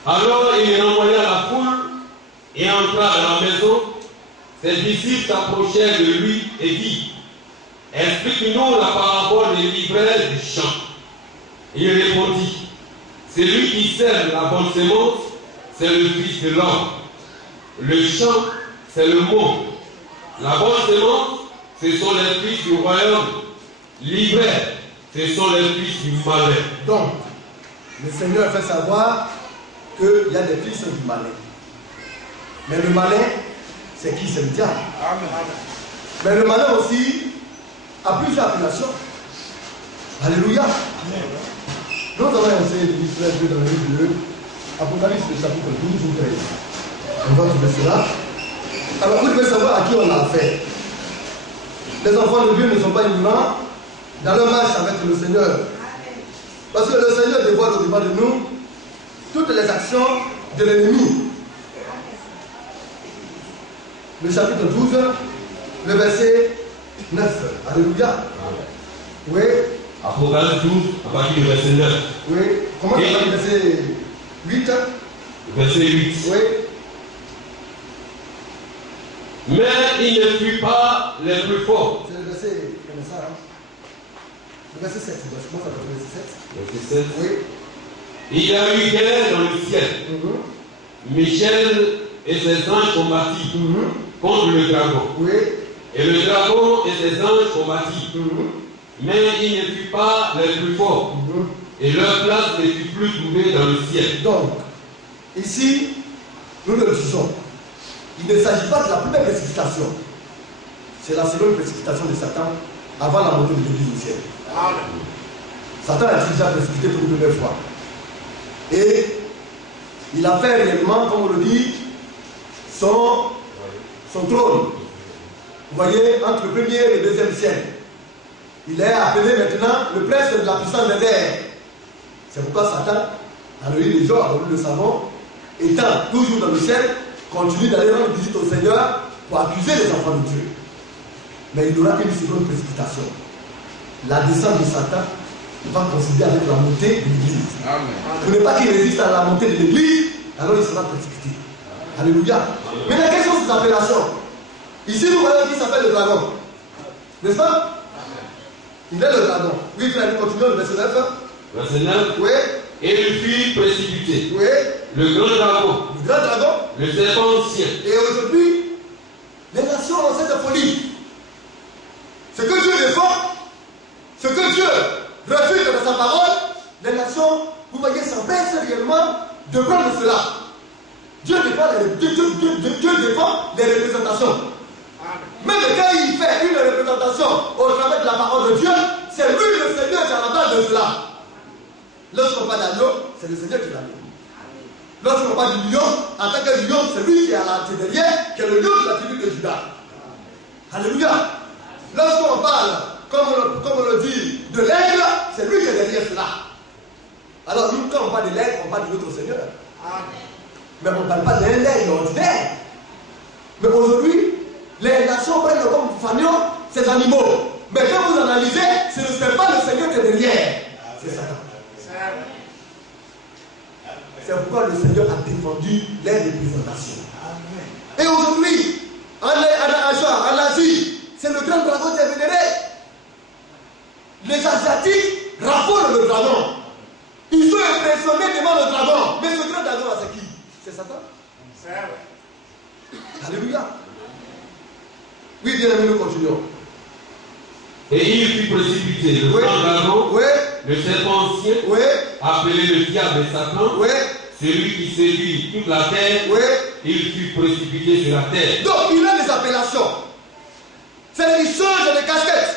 Alors il renvoya la foule et entra dans la maison. Ses disciples s'approchèrent de lui et dit: explique-nous la parabole des livrets du champ. Il répondit: celui qui sème la bonne semence, c'est le Fils de l'homme. Le champ, c'est le monde. La bonne semence, ce sont les fils du royaume. L'ivraie, ce sont les fils du malin. Donc, le Seigneur fait savoir qu'il y a des fils du malin. Mais le malin, c'est qui? C'est le diable. Mais le malin aussi a plusieurs appellations. Alléluia. Nous allons essayer de lire dans le livre de Apocalypse, chapitre 12 ou 13. On va trouver cela. Alors vous devez savoir à qui on a affaire. Les enfants de Dieu ne sont pas ignorants dans leur marche avec le Seigneur. Parce que le Seigneur dévoile au-devant de nous toutes les actions de l'ennemi. Le chapitre 12, le verset 9. Alléluia. Oui. Apocalypse 12, à partir du verset 9. Oui. Comment ça va le verset 8? Verset 8. Oui. Mais il ne fut pas les plus forts. C'est le verset comme ça. Hein? Le verset 7. Comment ça va le verset 7? Verset 7. Oui. Il y a eu guerre dans le ciel. Michel et ses anges combattirent contre le dragon. Oui. Et le dragon et ses anges combattirent. Mais il ne fut pas les plus forts. Et leur place ne fut plus trouvée dans le ciel. Donc, ici, nous le disons. Il ne s'agit pas de la première précipitation. C'est la seconde précipitation de Satan avant la montée de l'Église au ciel. Satan a déjà précipité pour une première fois. Et il a fait réellement, comme on le dit, son trône. Vous voyez, entre le premier et le deuxième ciel. Il est appelé maintenant le prince de la puissance des airs. C'est pourquoi Satan, à l'œil des jours, nous le savons, étant toujours dans le ciel, continue d'aller rendre visite au Seigneur pour accuser les enfants de Dieu. Mais il y aura une seconde précipitation. La descente de Satan va coïncider avec la montée de l'Église. Vous n'êtes pas qu'il résiste à la montée de l'Église, alors il sera précipité. Alléluia. Maintenant, quelles sont ces appellations? Ici, nous voyons qui s'appelle le dragon. N'est-ce pas? Il est le dragon. Oui, tu as dit, continuons le verset 9. Verset 9. Oui. Et il fut précipité. Oui. Le grand dragon. Le grand dragon. Le serpent ancien. Et aujourd'hui, les nations ont cette folie. Ce que Dieu défend, ce que Dieu refuse dans sa parole, les nations, vous voyez, s'empêchent réellement de prendre cela. Dieu défend les représentations. Même quand il fait une représentation au travers de la parole de Dieu, c'est lui le Seigneur qui est à la base de cela. Lorsqu'on parle d'agneau, c'est le Seigneur qui l'a mis. Lorsqu'on parle du lion, en tant que lion, c'est lui qui est à la tête derrière, qui est le lion de la tribu de Juda. Alléluia. Lorsqu'on parle, comme on le dit, de l'aigle, c'est lui qui est derrière cela. Alors nous, quand on parle de l'aigle, on parle de notre Seigneur. Mais on ne parle pas d'un aigle ordinaire. Mais aujourd'hui, les nations prennent comme fanion ces animaux. Mais quand vous analysez, ce n'est pas le Seigneur qui est derrière. C'est Satan. C'est pourquoi le Seigneur a défendu les représentations. Et aujourd'hui, en Asie, c'est le grand dragon qui est vénéré. Les Asiatiques raffolent le dragon. Ils sont impressionnés devant le dragon. Mais ce grand dragon, c'est qui? C'est Satan. Alléluia. Oui, bien aimé, nous continuons. Et il fut précipité, le grand dragon, le serpent ancien, appelé le diable et Satan, celui qui séduit toute la terre, il fut précipité sur la terre. Donc, il a des appellations. C'est qu'il change de casquette.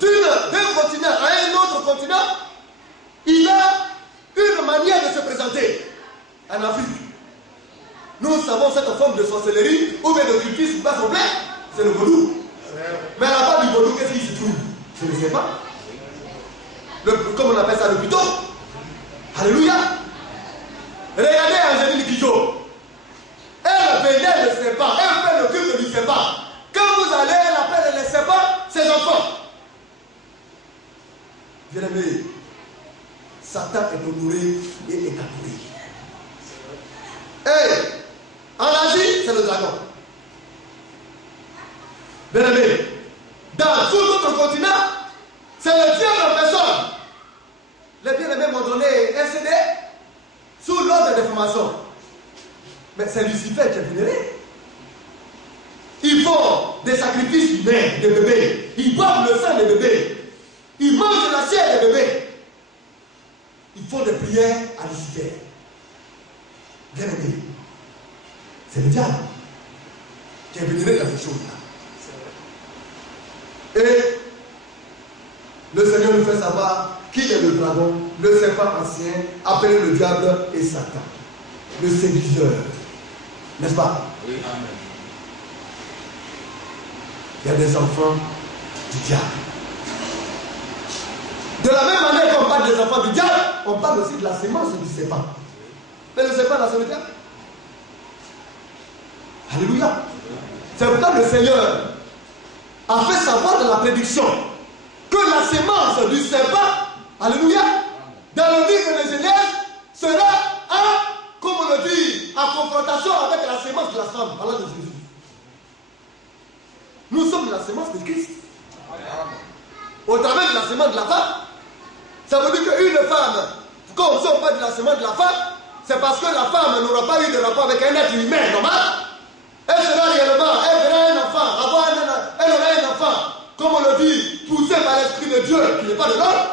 D'un continent à un autre continent, il a une manière de se présenter. En Afrique, nous savons cette forme de sorcellerie ou bien de cultisme pas complet, c'est le vaudou. Mais à la base du vaudou, qu'est-ce qui se trouve? Je ne sais pas. Comme on appelle ça le buton. Alléluia. Regardez Angéline Kidjo. Elle bénit le serpent. Elle fait le culte du serpent. Quand vous allez, elle appelle les serpents ses enfants. Bien aimé, Satan est honoré et est adoré. Hey, en Asie, c'est le dragon. Bien aimé, dans tout notre continent, c'est le diable en personne. Les bien-aimés m'ont donné un CD sous l'ordre de déformation. Mais c'est Lucifer qui est vénéré. Ils font des sacrifices humains de bébés. Ils boivent le sang des bébés. Ils mangent la chair des bébés. Ils font des prières à Lucifer. Bien aimé, c'est le diable qui est vénéré dans ces choses-là. Et le Seigneur nous fait savoir qui est le dragon, le serpent ancien, appelé le diable et Satan, le séduiseur. N'est-ce pas? Oui, amen. Il y a des enfants du diable. De la même manière qu'on parle des enfants du diable, on parle aussi de la sémence du serpent. Mais le serpent, c'est le diable. Alléluia. C'est pourquoi le Seigneur a fait savoir dans la prédiction que la sémence du serpent, alléluia, dans le livre de Genèse, sera comme on le dit, en confrontation avec la sémence de la femme, parlant de Jésus. Nous sommes la sémence de Christ. Au travers de la sémence de la femme, ça veut dire qu'une femme, comme si on parle de la sémence de la femme, c'est parce que la femme n'aura pas eu de rapport avec un être humain normal. Elle sera réellement, elle verra un enfant, elle aura un enfant, comme on le dit, poussé par l'Esprit de Dieu, qui n'est pas de l'homme,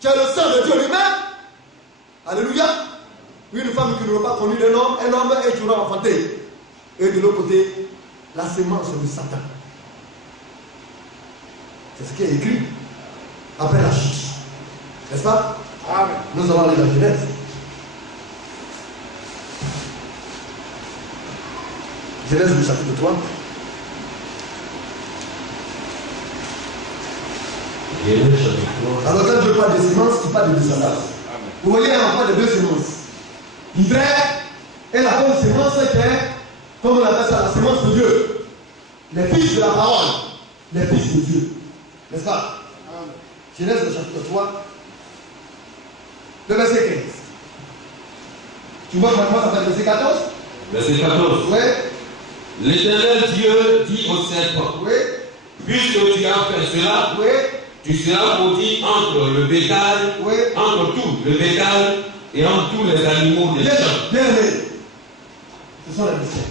qui a le sang de Dieu lui-même. Alléluia. Une femme qui n'aura pas connu un homme est toujours enfanté. Et de l'autre côté, la sémence de Satan. C'est ce qui est écrit après la chute. N'est-ce pas? Amen. Nous allons aller dans Genèse. Genèse du chapitre 3. Genèse chapitre 3. Alors quand Dieu parle de sémence, il parle de descendance. Vous voyez, on parle de deux semences. L'hiver Et la bonne sémence, c'est, comme on appelle ça, la sémence de Dieu. Les fils de la parole, les fils de Dieu. N'est-ce pas? Genèse au chapitre 3, le verset 15. Tu vois comment ça s'appelle, verset 14? Verset 14. Oui. L'Éternel Dieu dit au serpent, Oui. puisque tu as fait cela, Oui. tu seras maudit entre le bétail, Oui. entre tout le bétail et entre tous les animaux des Bien, champs. bien aimé. Ce sont les messieurs.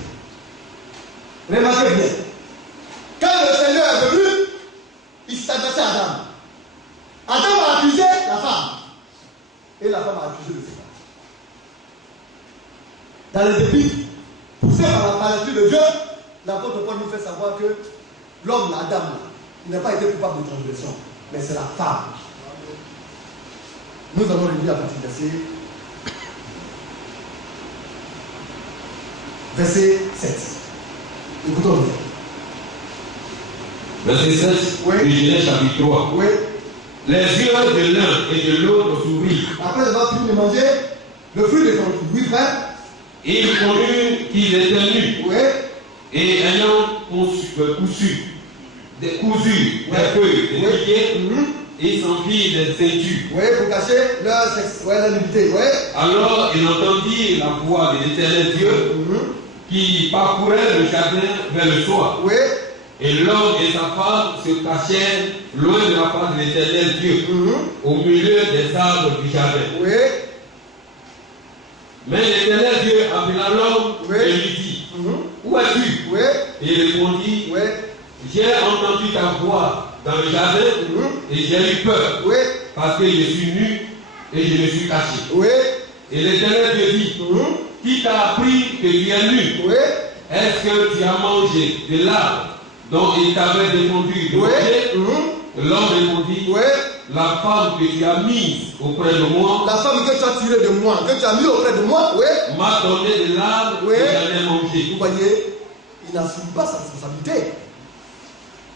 Remarquez bien. Quand le Seigneur est venu, il s'est adressé à Adam. Adam a accusé la femme. Et la femme a accusé le Seigneur. Dans les épîtres, poussé par l'esprit de Dieu, l'apôtre Paul nous fait savoir que l'homme, la dame, il n'a pas été coupable de transgression, mais c'est la femme. Nous allons le lire à partir du verset 7. Écoutons-le. Verset 7 Oui. du Genèse chapitre 3. Oui. Les yeux de l'un et de l'autre s'ouvrirent. Après avoir fini de manger le fruit de son oui, frère. Et ils connurent qu'ils étaient nus. Oui. Et ayant cousu des feuilles, des Oui. pieds, Mhm. ils s'enfirent des ceintures. Oui, pour cacher leur sexe, ouais, leur nudité. Oui. Alors il entendit la voix de l'Éternel Dieu Mhm. qui parcourait le jardin vers le soir. Oui. Et l'homme et sa femme se cachèrent loin de la face de l'Éternel Dieu, Mhm. au milieu des arbres du jardin. Oui. Mais l'Éternel Dieu appela l'homme Oui. et lui dit, Mhm. où es-tu? Oui. Et il répondit, Oui. j'ai entendu ta voix dans le jardin Mhm. et j'ai eu peur Oui. parce que je suis nu et je me suis caché. Oui. Et l'Éternel Dieu dit, Mhm. qui t'a appris que tu es nu? Oui. Est-ce que tu as mangé de l'arbre dont il t'avait défendu de Oui. manger? Mhm. L'homme répondit, Oui. la femme que tu as mise auprès de moi La femme que tu as tirée de moi, que tu as mis auprès de moi, oui. m'a donné de l'arbre Oui. et j'en ai mangé. Vous voyez, il n'assume pas sa responsabilité.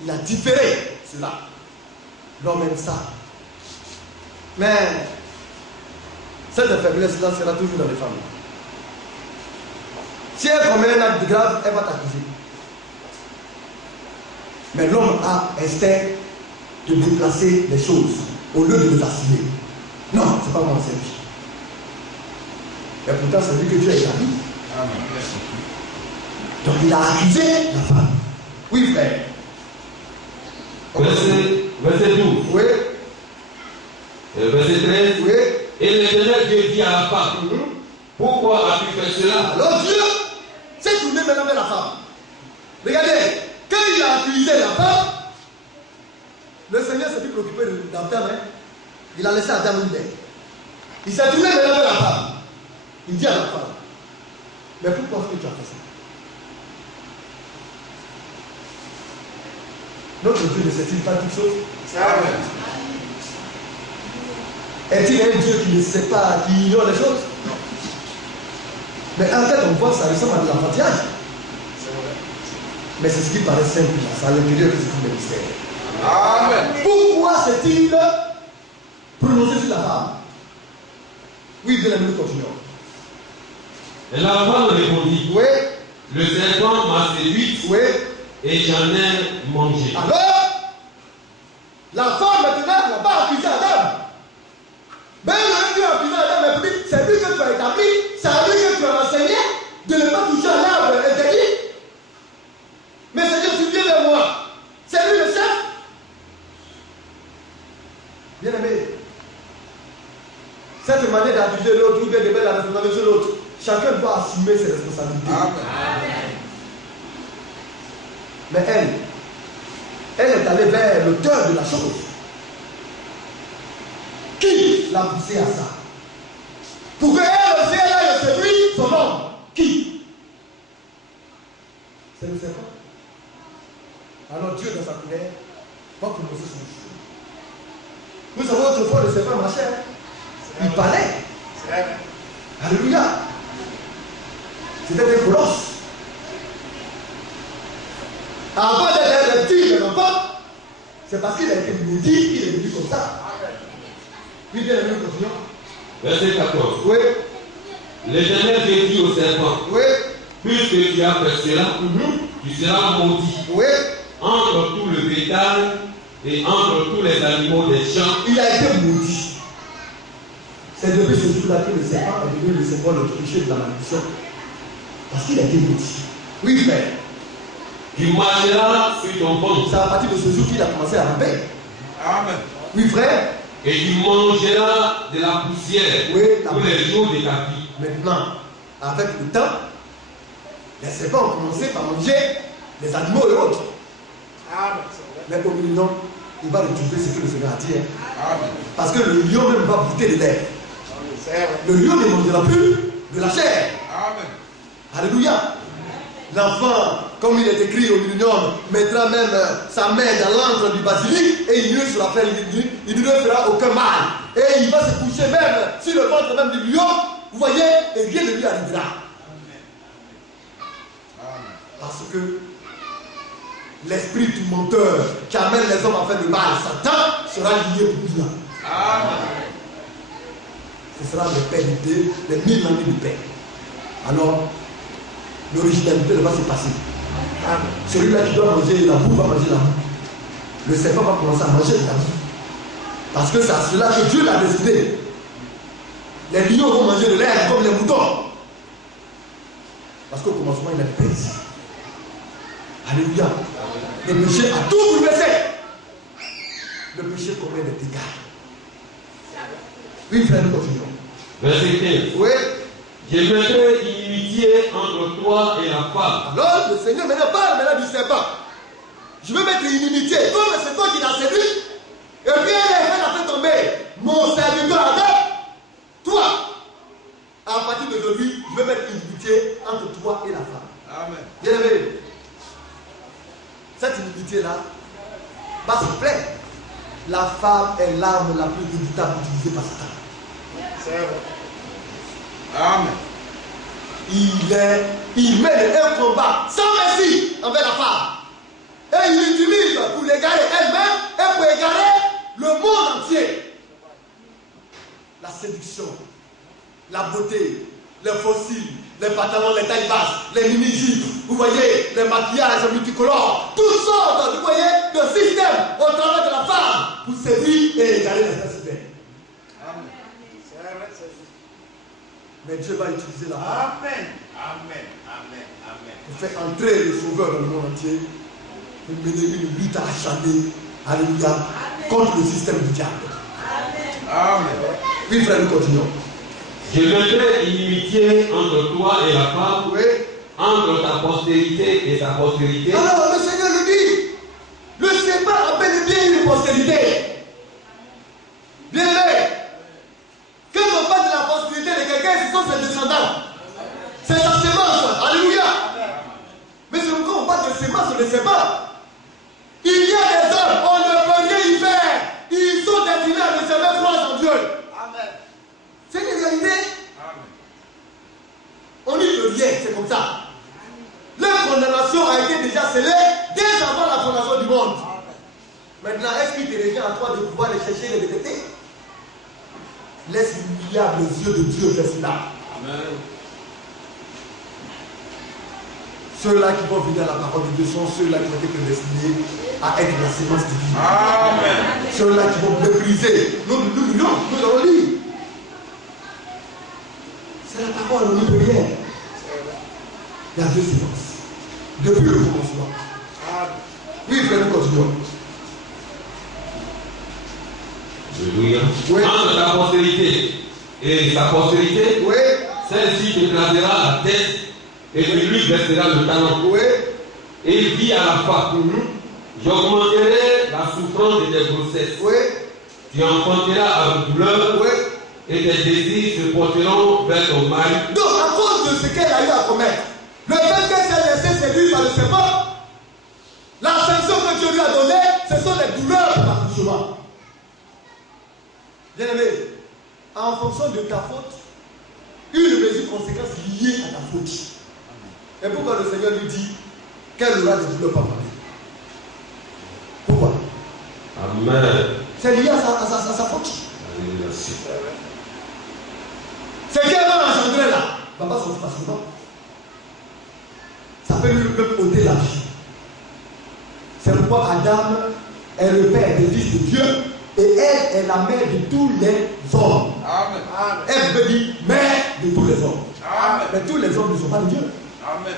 Il a différé cela. L'homme aime ça. Mais cette faiblesse-là sera toujours dans les femmes. Si elle commet un acte grave, elle va t'accuser. Mais l'homme a instinct de déplacer les choses au lieu de les vacciner. Non, c'est pas mon service. Mais pourtant, c'est lui que Dieu a établi. Donc il a accusé la femme. Oui, frère. Verset 12. Oui, Verset 13. oui. Et l'Éternel Dieu dit à la femme, Mhm. pourquoi as-tu fait cela? Alors Dieu s'est tourné maintenant vers la femme. Regardez, quand il a accusé la femme, le Seigneur s'est plus préoccupé d'Adam. Il a laissé Adam libre. Il s'est tourné maintenant vers la femme. Il dit à la femme, mais pourquoi est-ce que tu as fait ça? Notre Dieu ne sait-il pas toutes choses? Est-il un Dieu qui ne sait pas, qui ignore les choses? Mais en fait, on voit que ça ressemble à de l'enfantillage. Mais c'est ce qui paraît simple, c'est à l'intérieur que se trouve le mystère. Amen. Pourquoi s'est-il prononcé sur la femme? Oui, bien aimé, nous continuons. Et la femme répondit, Oui, le serpent m'a séduite oui. et j'en ai mangé. Alors, la femme maintenant n'a pas accusé Adam. Mais elle aurait dû accuser Adam, mais c'est lui que tu as établi, c'est à lui que tu as enseigné de ne pas toucher à l'arbre interdit. Mais Seigneur, tu viens vers moi. C'est lui le chef. Bien aimé, cette manière d'accuser l'autre ou bien de mettre la responsabilité sur l'autre, chacun doit assumer ses responsabilités. Amen. Mais elle est allée vers l'auteur de la chose. Qui l'a poussé à ça? Pour qu'elle aussi elle aille séduire son homme. Qui? C'est le serpent. Alors Dieu dans sa colère va prononcer son jugement. Vous savez autrefois le serpent marchait. Il parlait. Alléluia. C'était un colosse. Avant d'être un reptile, pas, c'est parce qu'il a été maudit qu'il est devenu comme ça. Oui, bien, nous continuons. Verset 14. Oui. L'Éternel dit au serpent, Oui. puisque tu as fait cela, tu seras maudit Oui. entre tout le bétail et entre tous les animaux des champs. Il a été maudit. C'est depuis ce jour-là que le serpent est devenu le symbole le cliché de la malédiction. Parce qu'il a été maudit. Oui, frère. Tu marcheras sur ton ventre. C'est à partir de ce jour qu'il a commencé à ramper. Amen. Oui, frère. Et tu mangeras de la poussière Oui, tous les jours de ta vie. Maintenant, avec le temps, les serpents ont commencé par manger les animaux et autres. Amen. Mais au milieu, il va retrouver ce que le Seigneur a dit. Amen. Parce que le lion même va goûter de l'air. C'est vrai. Le lion ne mangera plus de la chair. Amen. Alléluia. L'enfant, comme il est écrit au millénium, mettra même sa main dans l'antre du basilic et il ne se rappelle, il ne fera aucun mal. Et il va se coucher même sur le ventre même du lion, vous voyez, et rien ne lui arrivera. Parce que l'esprit du menteur qui amène les hommes à faire le mal, Satan, sera lié pour lui. Amen. Ce sera l'éternité, les 1000 années de paix. Alors, l'originalité va se passer. Celui-là qui doit manger la boue va manger la boue. Le serpent va commencer à manger la boue. Parce que c'est à cela que Dieu l'a décidé. Les lions vont manger de l'herbe comme les moutons. Parce qu'au commencement, il a paix ici. Alléluia. Le péché a tout bouleversé. Le péché commet des dégâts. Oui, frère, nous continuons. Verset 15. Oui. Je mettrai inimitié entre toi et la femme. Alors, le Seigneur maintenant parle maintenant du serpent. Je vais mettre inimitié. Comme le serpent qui l'a séduit. Et puis elle a fait tomber mon serviteur Adam. Toi. À partir d'aujourd'hui, je vais mettre inimitié entre toi et la femme. Amen. Bien aimé. Cette inimitié-là va se plaire. La femme est l'arme la plus redoutable utilisée par Satan. C'est vrai. Amen. Il mène un combat sans merci envers la femme. Et il l'utilise pour l'égarer elle-même et pour égarer le monde entier. La séduction, la beauté, les fossiles, les pantalons, les tailles basses, les mini-jupes, vous voyez, les maquillages multicolores, toutes sortes, vous voyez, de systèmes au travers de la femme pour séduire et égarer les espèces humaines. Amen. C'est vrai, c'est juste. Mais Dieu va utiliser la femme Amen. Amen. Amen. Amen. pour faire entrer le Sauveur dans le monde entier, pour mener une lutte acharnée, alléluia, contre le système du diable. Amen. Oui, frère, nous continuons. Je mettrai inimitié entre toi et la femme, Oui. entre ta postérité et sa postérité. Alors, le Seigneur nous dit, le serpent a bel et bien une postérité. Bien aimé, quand on parle de la postérité de quelqu'un, ce sont ses descendants. C'est sa sémence. Alléluia. Mais c'est pourquoi on parle de sémence de serpent. Il y a des hommes, on ne peut rien y faire. Ils sont destinés à recevoir croix en Dieu. Amen. C'est une réalité. Amen. On n'y peut rien, c'est comme ça. Leur condamnation a été déjà scellée dès avant la fondation du monde. Maintenant, est-ce qu'il te revient à toi de pouvoir les chercher et les détecter? Laisse l'humiliable les yeux de Dieu faire cela. Amen. Ceux-là qui vont venir à la parole de Dieu sont ceux-là qui ont été destinés à être la sémence divine. Amen. Ceux-là qui vont mépriser. Nous allons lire. C'est la parole, on n'y peut rien. Il y a deux sémences. Depuis le commencement. Amen. Oui, frère, nous continuons. Alléluia. Oui. Entre ta postérité et sa postérité, Oui, celle-ci te placera la tête et tu lui blessera le talon. oui. Et il dit à la femme, j'augmenterai la souffrance de tes grossesses. Oui, Tu enfanteras avec douleur oui. et tes désirs se porteront vers ton mari. Donc, à cause de ce qu'elle a eu à commettre, le fait qu'elle s'est laissée séduire par le serpent, la sanction que Dieu lui a donnée, ce sont les douleurs pour l'accouchement. Bien aimé, en fonction de ta faute, une mesure conséquence liée à ta faute. Et pourquoi le Seigneur lui dit qu'elle aura des douleurs par maladie? Pourquoi? Amen. C'est lié à sa faute. Alléluia. C'est qu'elle va engendrer là. ne va pas sortir facilement. Ça peut lui ôter la vie. C'est pourquoi Adam est le père des fils de Dieu et elle est la mère de tous les hommes. Amen. Elle veut dire mère de tous les hommes. Amen. Mais tous les hommes ne sont pas de Dieu. Amen.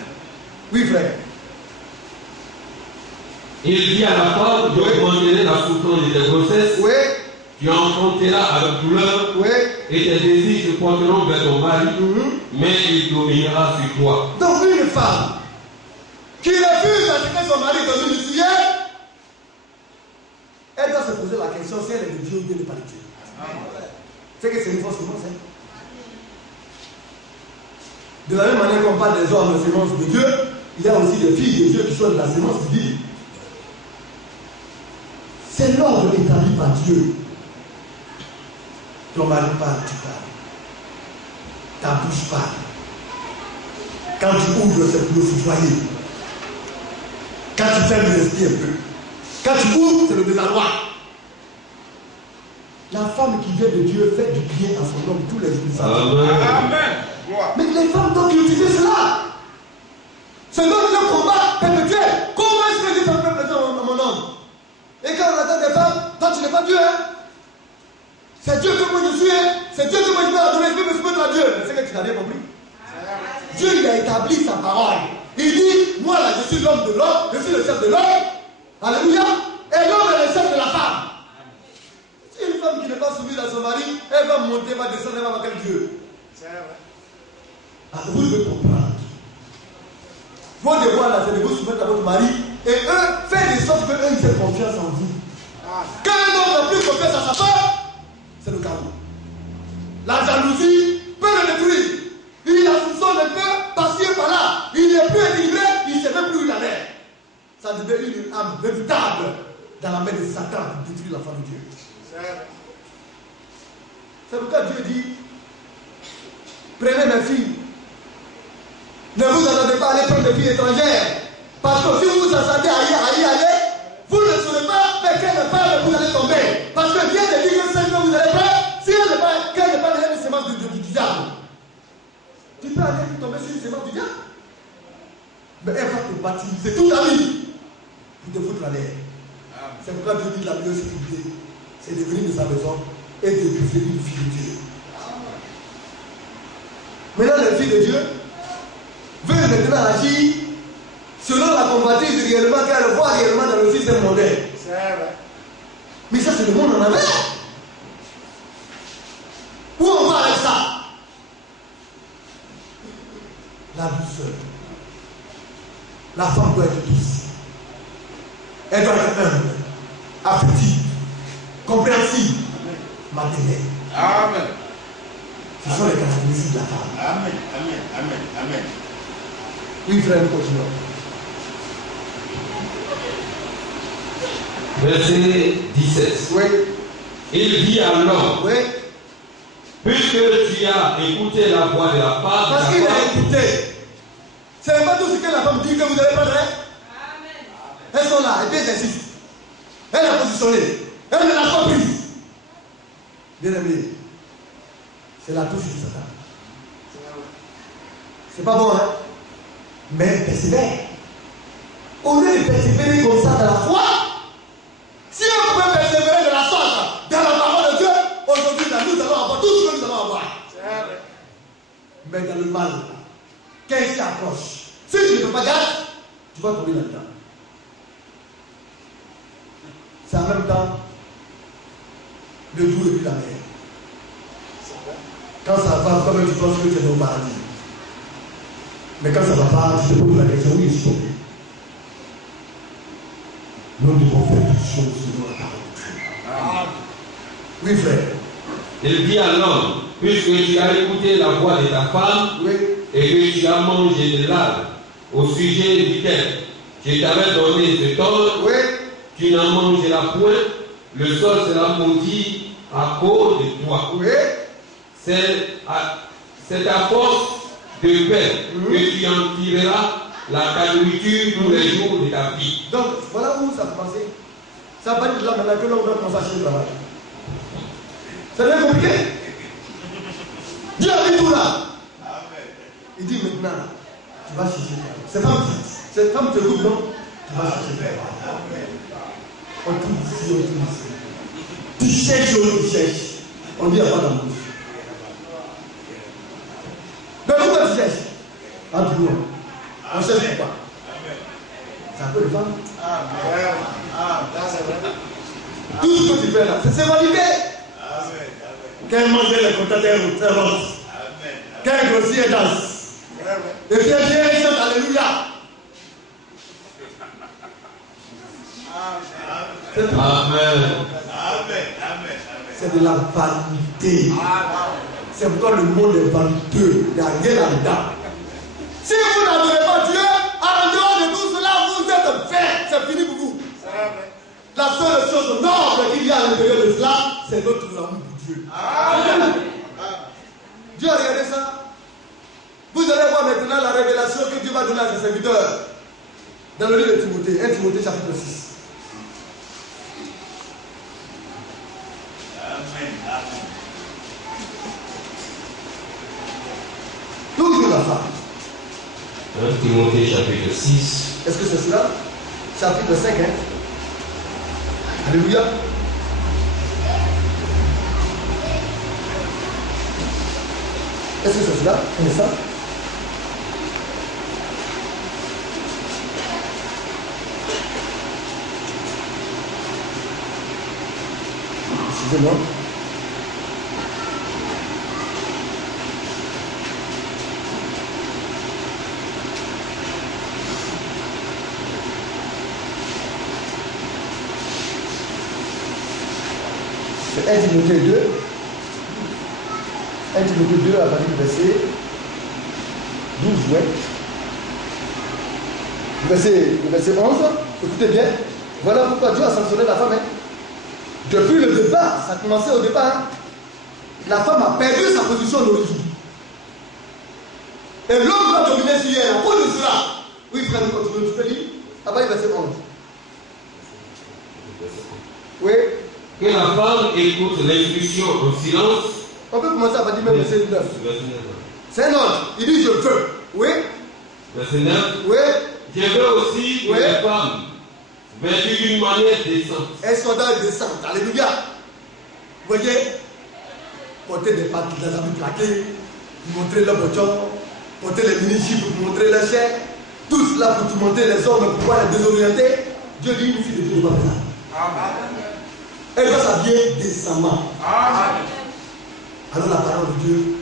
Oui, frère. Il dit à la femme, je augmenterai la souffrance de tes grossesses, Oui, tu enfanteras avec douleur, oui. et tes désirs se porteront vers ton mari, mais il dominera sur toi. Donc une femme qui refuse d'accepter son mari comme une fille, elle doit se poser la question si elle est de Dieu ou bien de pas de Dieu. C'est que c'est une fausse semence. De la même manière qu'on parle des hommes de sémence de Dieu, il y a aussi des filles de Dieu qui sont de la sémence divine. C'est l'ordre établi par Dieu. Ton mari parle, tu parles. Ta bouche parle. Quand tu ouvres, c'est pour le souffler. Quand tu fermes, respire un peu. Quand tu ouvres, c'est le désarroi. La femme qui vient de Dieu fait du bien à son homme tous les jours. Amen. Mais les femmes doivent utiliser cela. Ce nom est un combat perpétuel. Comment est-ce que Dieu fait plaisir à mon homme? Et quand on attend des femmes, toi tu n'es pas Dieu. Hein? C'est Dieu que moi je suis. Hein? C'est Dieu que moi je vais adorer. Je peux me soumettre à Dieu. Mais c'est que tu n'as rien compris. Dieu il a établi sa parole. Il dit, moi là je suis l'homme de l'homme, je suis le chef de l'homme. Alléluia. Et l'homme est le chef de la femme. Si une femme qui n'est pas soumise à son mari, elle va monter, va descendre, elle va voir quel Dieu. Alors vous devez comprendre. Vos devoirs là, c'est de vous soumettre à votre mari. Et eux, faites de sorte qu'eux ils aient confiance en vous. Quand un homme n'a plus confiance à sa femme, c'est le chaos. La jalousie peut le détruire. Il a soupçonne un peu, par-ci et par-là. Il n'est plus équilibré, il ne sait même plus où il en est. Ça devient une âme véritable dans la main de Satan pour détruire la femme de Dieu. C'est pourquoi Dieu dit, prenez mes filles. Ne vous attendez pas à aller prendre des filles étrangères. Parce que si vous vous attendez à y aller, vous ne saurez pas vers quelle part vous allez tomber. Parce que Dieu te dit que celle que vous allez prendre, si elle n'est pas une sémence du diable, tu peux aller tomber sur une sémence du diable. Mais elle va te baptiser toute la vie pour te foutre à l'air. C'est pourquoi Dieu dit la meilleure sécurité, c'est de venir de sa maison et de devenir une fille de Dieu. Maintenant, les filles de Dieu veulent maintenant agir selon la convoitise réellement qu'elle voit réellement dans le système moderne. C'est vrai. Mais ça, c'est le monde en envers. Où on va avec ça? La douceur. La femme doit être douce. Elle doit être humble, affective, compréhensive, maternelle. Amen. Ce sont les caractéristiques de la femme. Amen. Amen. Amen. Amen. Oui, frère, nous continuons. Verset 17. Oui. Il dit à l'homme, Oui. puisque tu as écouté la voix de la femme, Parce qu'il a écouté. C'est pas tout ce que la femme dit que vous allez prendre. Amen. Elles sont là, et puis elles insistent. Elle est positionnée. Elle ne l'a pas prise. Bien aimé, c'est la touche de Satan. C'est pas bon, hein? Mais persévère. Au lieu de persévérer comme ça dans la foi, si on pouvait persévérer de la sorte dans la parole de Dieu, aujourd'hui nous allons avoir tout ce que nous allons avoir. Mais dans le mal, qu'est-ce qui approche? Si tu ne peux pas garder, tu vas tomber là-dedans. C'est en même temps le doux et puis la mer. Quand ça va, comme tu penses que tu es au paradis. Mais quand ça ne va pas, tu te poses la question, oui, je suis tombé. Nous devons faire toutes choses selon la parole de Dieu. Oui, frère. Il dit à l'homme, puisque tu as écouté la voix de ta femme, Oui. et que tu as mangé de l'arbre au sujet duquel je t'avais donné cet ordre, Oui. tu n'en mangeras point, le sol sera maudit à cause de toi. Oui. C'est à force de paix que tu en tireras la nourriture tous les jours de ta vie. Donc, voilà où ça commence. Ça va être là maintenant que l'on va commencer à chercher le travail. Ça devient compliqué. Dieu a mis tout là. Il dit maintenant, tu vas chercher. Cette femme te goûte, non? Tu vas chercher. On trouve ici, on trouve ici. Tu cherches, tu cherches. On dit à pas d'amour. Mais pourquoi tu cherches? En tout cas, on cherche pourquoi? C'est un peu de femme. Tout ce que tu fais là, c'est validé. Qu'elle mangeait les contateurs ou très roses. Qu'elle grossit et danse. Et puis elle vient et chante alléluia. Amen. C'est de la vanité. C'est pourquoi le monde est vaniteux. Il n'y a rien là-dedans. Si vous n'adorez pas Dieu, en dehors de tout cela, vous êtes fait. C'est fini pour vous. La seule chose noble qu'il y a à l'intérieur de cela, c'est notre amour pour Dieu. Amen. Dieu a regardé ça. Vous allez voir maintenant la révélation que Dieu va donner à ses serviteurs. Dans le livre de Timothée, 1 Timothée chapitre 6. Toujours la femme. 1 Timothée chapitre 6. Est-ce que c'est cela? Chapitre 5, hein? Alléluia. Est-ce que c'est cela? C'est ça? Excusez-moi. C'est 1 Timothée 2. 1 Timothée 2 à partir du verset 12, ouais. Le verset 11, écoutez bien. Voilà pourquoi Dieu a sanctionné la femme. Hein. Depuis le départ, ça a commencé au départ. Hein. La femme a perdu sa position d'origine. Et l'homme va dominer sur elle. À cause de cela. Oui, frère, nous continuons. Tu peux lire à partir du verset 11. Oui. Que la femme écoute l'instruction en silence. On peut commencer à partir du verset 9. C'est un ordre. Il dit je veux. Oui. Verset 9. Oui. Je veux aussi que les femmes, vêtues d'une manière décente. Elles sont dans les descentes. Alléluia. Vous voyez, porter des habits plaqués, montrer leur bochon, porter les mini-jupes pour montrer leur chair. Tout cela pour tout montrer les hommes pour pouvoir les désorienter. Dieu dit une fille de Dieu ne doit pas faire ça. Amen. Elle doit s'habiller décemment. Amen. Alors la parole de Dieu,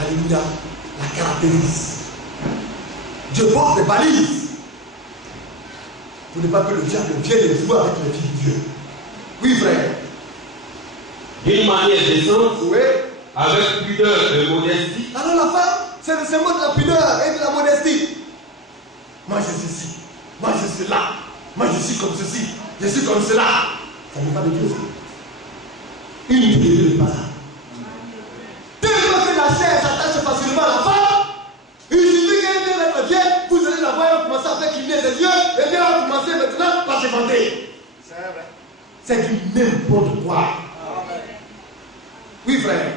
alléluia, la caractérise. Dieu pose des balises pour ne pas que le diable vienne les jouer avec les filles de Dieu. Oui, frère. D'une manière décente, Oui. avec pudeur et modestie. Alors la femme, c'est le symbole de la pudeur et de la modestie. Moi je suis ici, moi je suis là, moi je suis comme ceci, je suis comme cela. Ça n'est pas de Dieu. Une de Dieu n'est pas ça. Tellement que la chair s'attache facilement à la femme, il suffit qu'elle vienne être vieille, vous allez la voir, elle va commencer à faire cligner ses yeux, et bien elle va commencer maintenant par se vanter. C'est vrai. C'est du n'importe quoi. Oui, frère.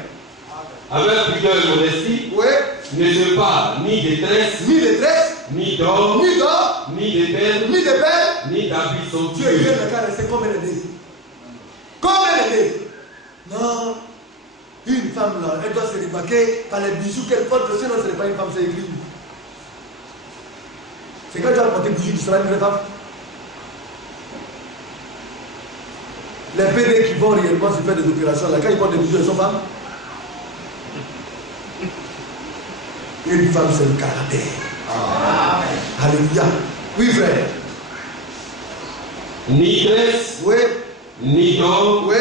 Avec pudeur et modestie, Oui. ne se parle ni détresse, Ni détresse, ni d'or, ni d'or, ni de perles, ni de belles. ni d'habits Dieu somptueux. vient de caresser comme elle est née. Comme elle est née. Non. Une femme là, elle doit se démarquer par les bijoux qu'elle porte, sinon ce n'est pas une femme, c'est écrit. C'est quand tu vas porter bijoux, tu seras une vraie femme. Les PD qui vont réellement se faire des opérations là, quand ils portent des bijoux, elles sont femmes. Une femme, c'est le caractère. Amen. Alléluia. Oui, frère. Ni tresse, Oui. ni d'or, Oui.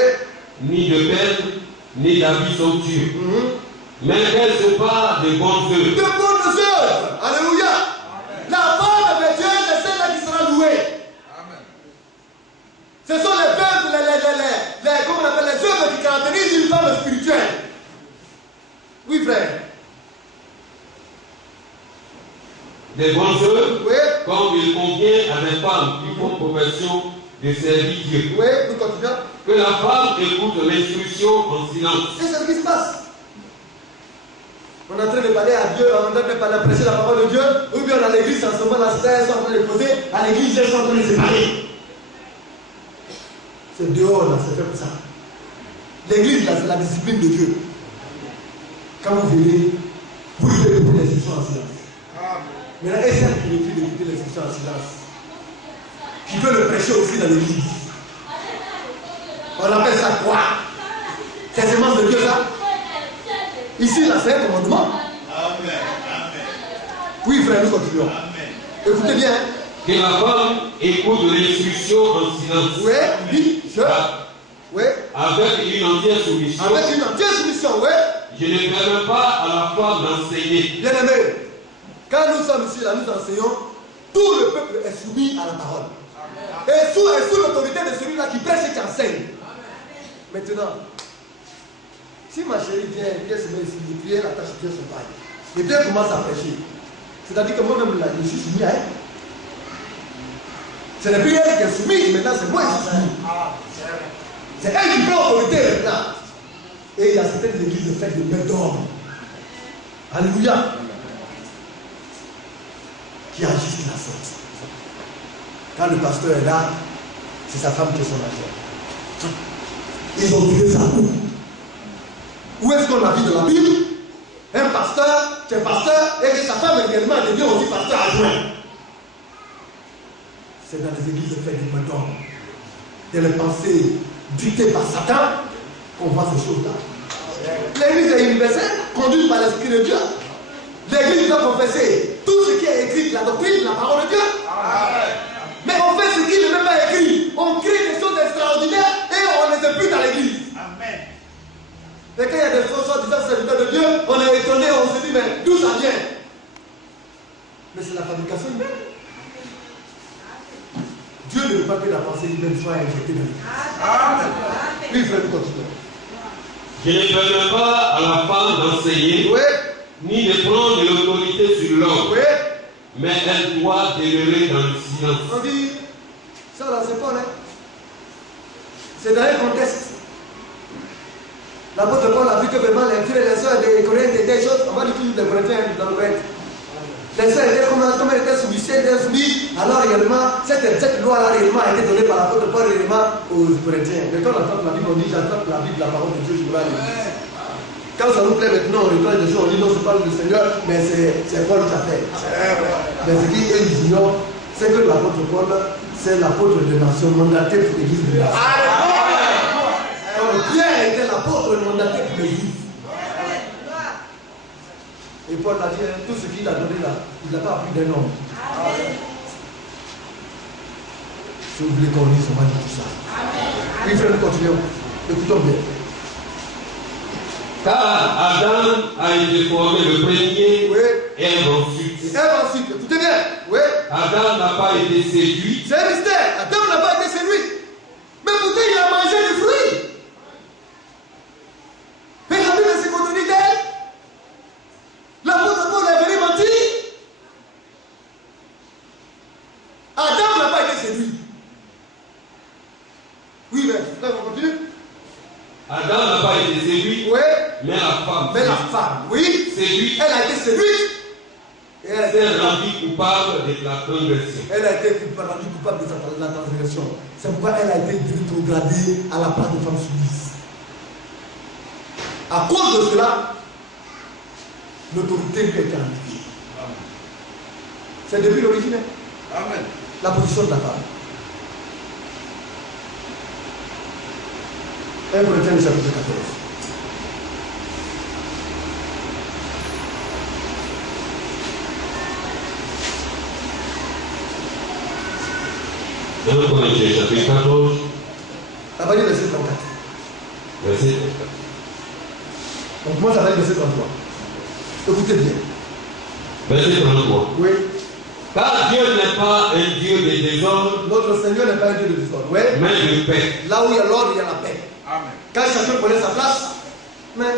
ni de perles, ni d'habits somptueux. Mais qu'elle se parle de bonnes œuvres. De bonnes œuvres. Alléluia. La femme de Dieu, c'est celle qui sera louée. Amen. Ce sont les œuvres, comment on appelle les œuvres qui caractérisent une femme spirituelle. Oui, frère. Des bonnes œuvres, Oui. comme il convient à des femmes qui font profession de servir Dieu. Oui, nous continuons. Que la femme écoute l'instruction en silence. C'est ce qui se passe. On est en train de parler à Dieu, on est en train de parler, prêcher la parole de Dieu, ou bien on a l'église en ce moment, la sœur sont en train de poser, à l'église, ils sont en train de se séparer. C'est dehors, là, c'est fait pour ça. L'église, là, c'est la discipline de Dieu. Quand vous venez, vous devez écouter les instructions en silence. Maintenant, est-ce qu'il est plus d'écouter les instructions en silence? Qui peut le prêcher aussi dans l'église? On appelle ça quoi? C'est semence de Dieu, ça? Ici, là, c'est un commandement. Amen. Oui, frère, nous continuons. Écoutez bien. Que la femme écoute l'instruction en silence. Oui, oui, oui. Avec une entière soumission. Avec une entière soumission, oui. Je ne permets pas à la femme d'enseigner. Bien aimé, quand nous sommes ici, là, nous enseignons, tout le peuple est soumis à la parole. Et sous l'autorité de celui-là qui prêche et qui enseigne. Maintenant, si ma chérie vient se met ici, il prie, la tâche de Dieu se paille. Et puis elle commence à prêcher. C'est-à-dire que moi-même, là, je suis soumis à elle. Ce n'est plus elle qui est soumise, maintenant c'est moi qui suis soumis. C'est elle qui prend l'autorité maintenant. Et il y a certaines églises faites de mains d'homme. Alléluia. Qui agissent de la sorte. Quand le pasteur est là, c'est sa femme qui est son agent. Ils ont trouvé ça où? Où est-ce qu'on a vu dans la Bible un pasteur qui est pasteur et que sa femme également devient aussi pasteur adjoint? C'est dans les églises faites du matin, dans les pensées dictées par Satan, qu'on voit ces choses-là. L'église est universelle, conduite par l'Esprit de Dieu. L'église doit confesser tout ce qui est écrit, la doctrine, la parole de Dieu. Mais on fait ce qui n'est même pas écrit. On crée des choses extraordinaires et on les impute dans l'église. Et quand il y a des choses disant serviteurs de Dieu, on est étonné, on se dit, mais d'où ça vient? Mais c'est la fabrication humaine. Dieu ne veut pas que la pensée humaine soit injectée dans l'église. Oui, frère, nous continuons. Je ne permets pas à la femme d'enseigner, ni de prendre de l'autorité sur l'homme, mais elle doit demeurer dans le silence. On dit, ça là, c'est pas là. C'est dans un contexte. L'apôtre Paul a vu que vraiment les frères et les soeurs des Corinthiens étaient des choses, on va dire toujours des Corinthiens dans le Corinthe. Les soeurs étaient comme elles étaient soumises, alors réellement, cette loi-là réellement a été donnée par l'apôtre Paul réellement aux Corinthiens. Mais quand on attrape la Bible, on dit j'attrape la Bible, la parole de Dieu, je vais aller. Quand ça nous plaît maintenant, on reprend des choses, on dit non, c'est pas le Seigneur, mais c'est Paul qui a fait. Mais ce qu'ils ignorent, c'est que l'apôtre Paul, c'est l'apôtre des nations mandaté pour l'église de la Pierre était l'apôtre mandaté pour l'église. Et Paul a dit, tout ce qu'il a donné là, il n'a pas appris d'un homme. Si vous voulez qu'on lise, on va dire tout ça. Oui, frère, nous continuons. Écoutons bien. Car Adam a été formé le premier, Ève ensuite. Ève ensuite, écoutez bien. Oui. Adam n'a pas été séduit. C'est un mystère. Adam n'a pas été séduit. Mais pourtant, il a mangé du fruit. Mais la Bible s'est contenue d'elle. L'apôtre Paul est venu mentir. Adam n'a pas été séduit. Oui, mais là, on continue. Adam n'a pas été séduit. Oui. Mais la femme. Oui. Séduite. Elle a été séduite. Et elle a été rendue coupable de la transgression. Elle a été rendue coupable de la transgression. C'est pourquoi elle a été rétrogradée à la part de femme soumise. À cause de cela, l'autorité lui a été enlevée. C'est depuis l'origine. Amen. La position de la femme. 1 Corinthiens chapitre 14. Chapitre 14. Ça va dire verset 34. Verset 34. On commence avec verset 33. Écoutez bien. Verset 33. Oui. Car Dieu n'est pas un Dieu de désordre. Notre Seigneur n'est pas un Dieu de désordre. Oui. Mais de paix. Là où il y a l'ordre, il y a la paix. Amen. Quand chacun prenait sa place. Mais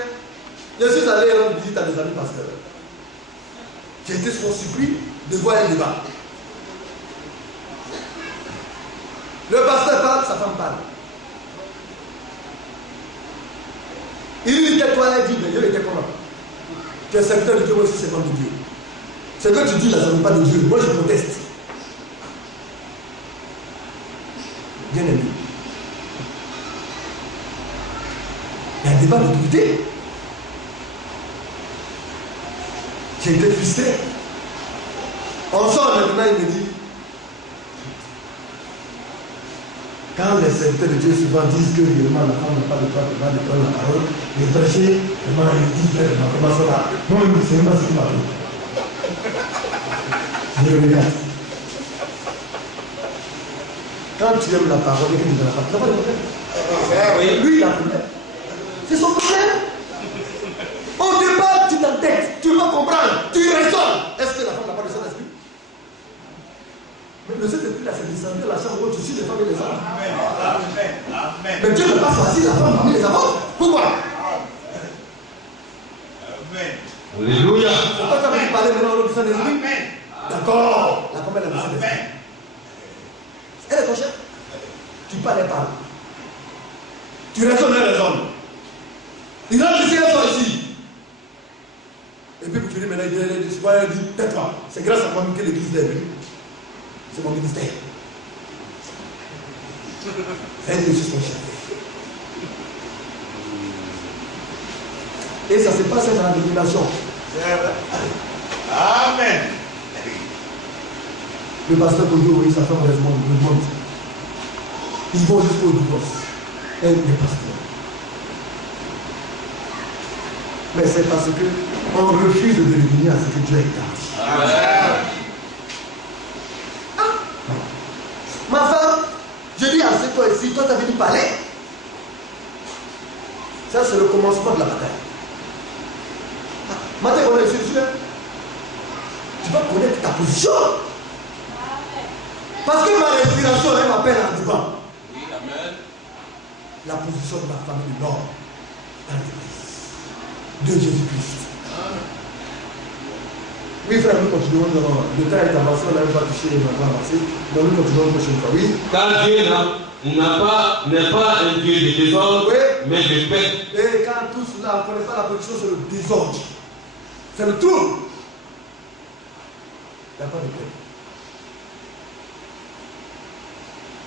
je suis allé rendre visite à des amis pasteurs. J'ai été surpris de voir un débat. Le pasteur parle, sa femme parle. Il lui dit, toi, elle dit, mais Dieu était comment? Tu es serviteur de Dieu, moi aussi servant de Dieu. Ce que tu dis là, ça ne vient pas de Dieu. Moi je proteste. Bien aimé. Il y a un débat d'autorité. J'ai été frustré. Ensemble, maintenant, il me dit, quand les serviteurs de Dieu souvent disent que réellement la femme n'a pas le droit de prendre la parole, les prêcher, vraiment, ils disent, comment ça va? Non, c'est vraiment ce qui m'a fait. Je le regarde. Quand tu aimes la parole, il ne la parole. Tu n'as pas de problème. Lui, il a un problème. C'est son problème. Au départ, tu t'entêtes, tu vas comprendre, tu raisonnes. Est-ce que la femme n'a pas de Saint-Esprit? Mais le Saint-Esprit, là, c'est descendu à la chambre où tu suis les femmes et les hommes. Amen. Mais Dieu n'a pas choisi la femme parmi les apôtres. Pourquoi? Amen. Alléluia. Pourquoi tu as voulu parler maintenant au nom du Saint-Esprit? D'accord. La femme, elle a le Saint-Esprit. Elle est ton chef. Tu parles, elle parle. Tu raisonnes, elle raisonne. Il a laissé un soir ici. Et puis tu dis maintenant, il dit, tais-toi. C'est grâce à moi que l'église est venue. C'est mon ministère. C'est Dieu, c'est mon chef. Et ça se passe dans la dénomination. Amen. Le pasteur Kojo et sa femme remontent. Ils vont jusqu'au divorce. Elle est pasteur. Mais c'est parce qu'on refuse de devenir à ce que Dieu a établi. Ma femme, je dis à ce toi ici, toi tu as venu parler. Ça c'est le commencement de la bataille. Maintenant on est sur Dieu. Tu vas connaître ta position. Parce que ma respiration, elle m'appelle en devant. Oui, amen. La position de ma femme est l'homme dans l'église de Jésus-Christ. Oui, frère, nous continuons. Le temps est avancé, on n'arrive pas à toucher, on va avancer. Donc nous continuons la prochaine fois. Oui. Car Dieu n'est pas un Dieu de désordre, Oui. mais de paix. Et quand tout cela, on ne connaît pas la position, c'est le désordre. C'est le trouble. Il n'y a pas de paix.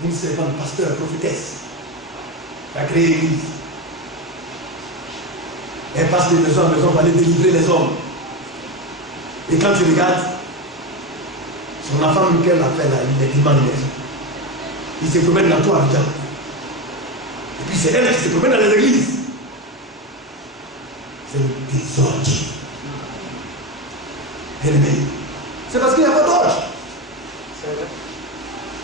Une servante, pasteur, prophétesse, a créé l'église. Elle passe de maison en maison pour aller délivrer les hommes. Et quand tu regardes, son enfant qu'elle a fait là, il est dimanche. Il se promène dans tout Abidjan. Et puis c'est elle qui se promène dans les églises. C'est le désordre. Elle-même. C'est parce qu'il n'y a pas d'ordre.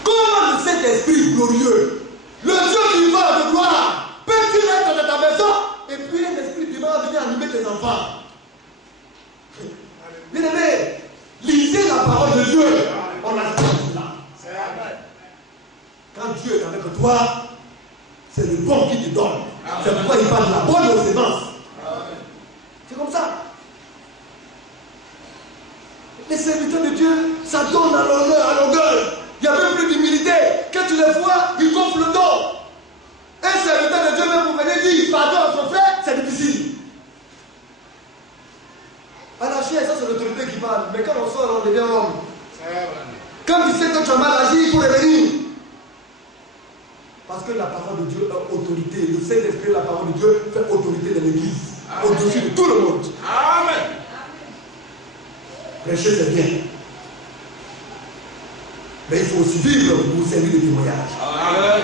Comment le Saint-Esprit glorieux, le Dieu vivant de gloire, peut-il être dans ta maison et puis un esprit divin venir animer tes enfants? Bien aimé, lisez la parole de Dieu. On a dit là. Quand Dieu est avec toi, c'est le bon qui te donne. C'est pourquoi il parle de la bonne sémence. C'est comme ça. Les serviteurs de Dieu, ça donne à l'honneur, à l'orgueil. Il n'y a même plus d'humilité. Quand tu les vois, ils gonflent le dos. Un serviteur de Dieu, même pour venir dire pardon à son frère, c'est difficile. À la chair, ça c'est l'autorité qui parle. Mais quand on sort, on devient homme. Quand tu sais que tu as mal agi, il faut revenir. Parce que la parole de Dieu a autorité. Le Saint-Esprit, la parole de Dieu, fait autorité de l'Église. Au-dessus de tout le monde. Amen. Prêcher, c'est bien. Mais il faut aussi vivre pour servir de témoignage. Amen.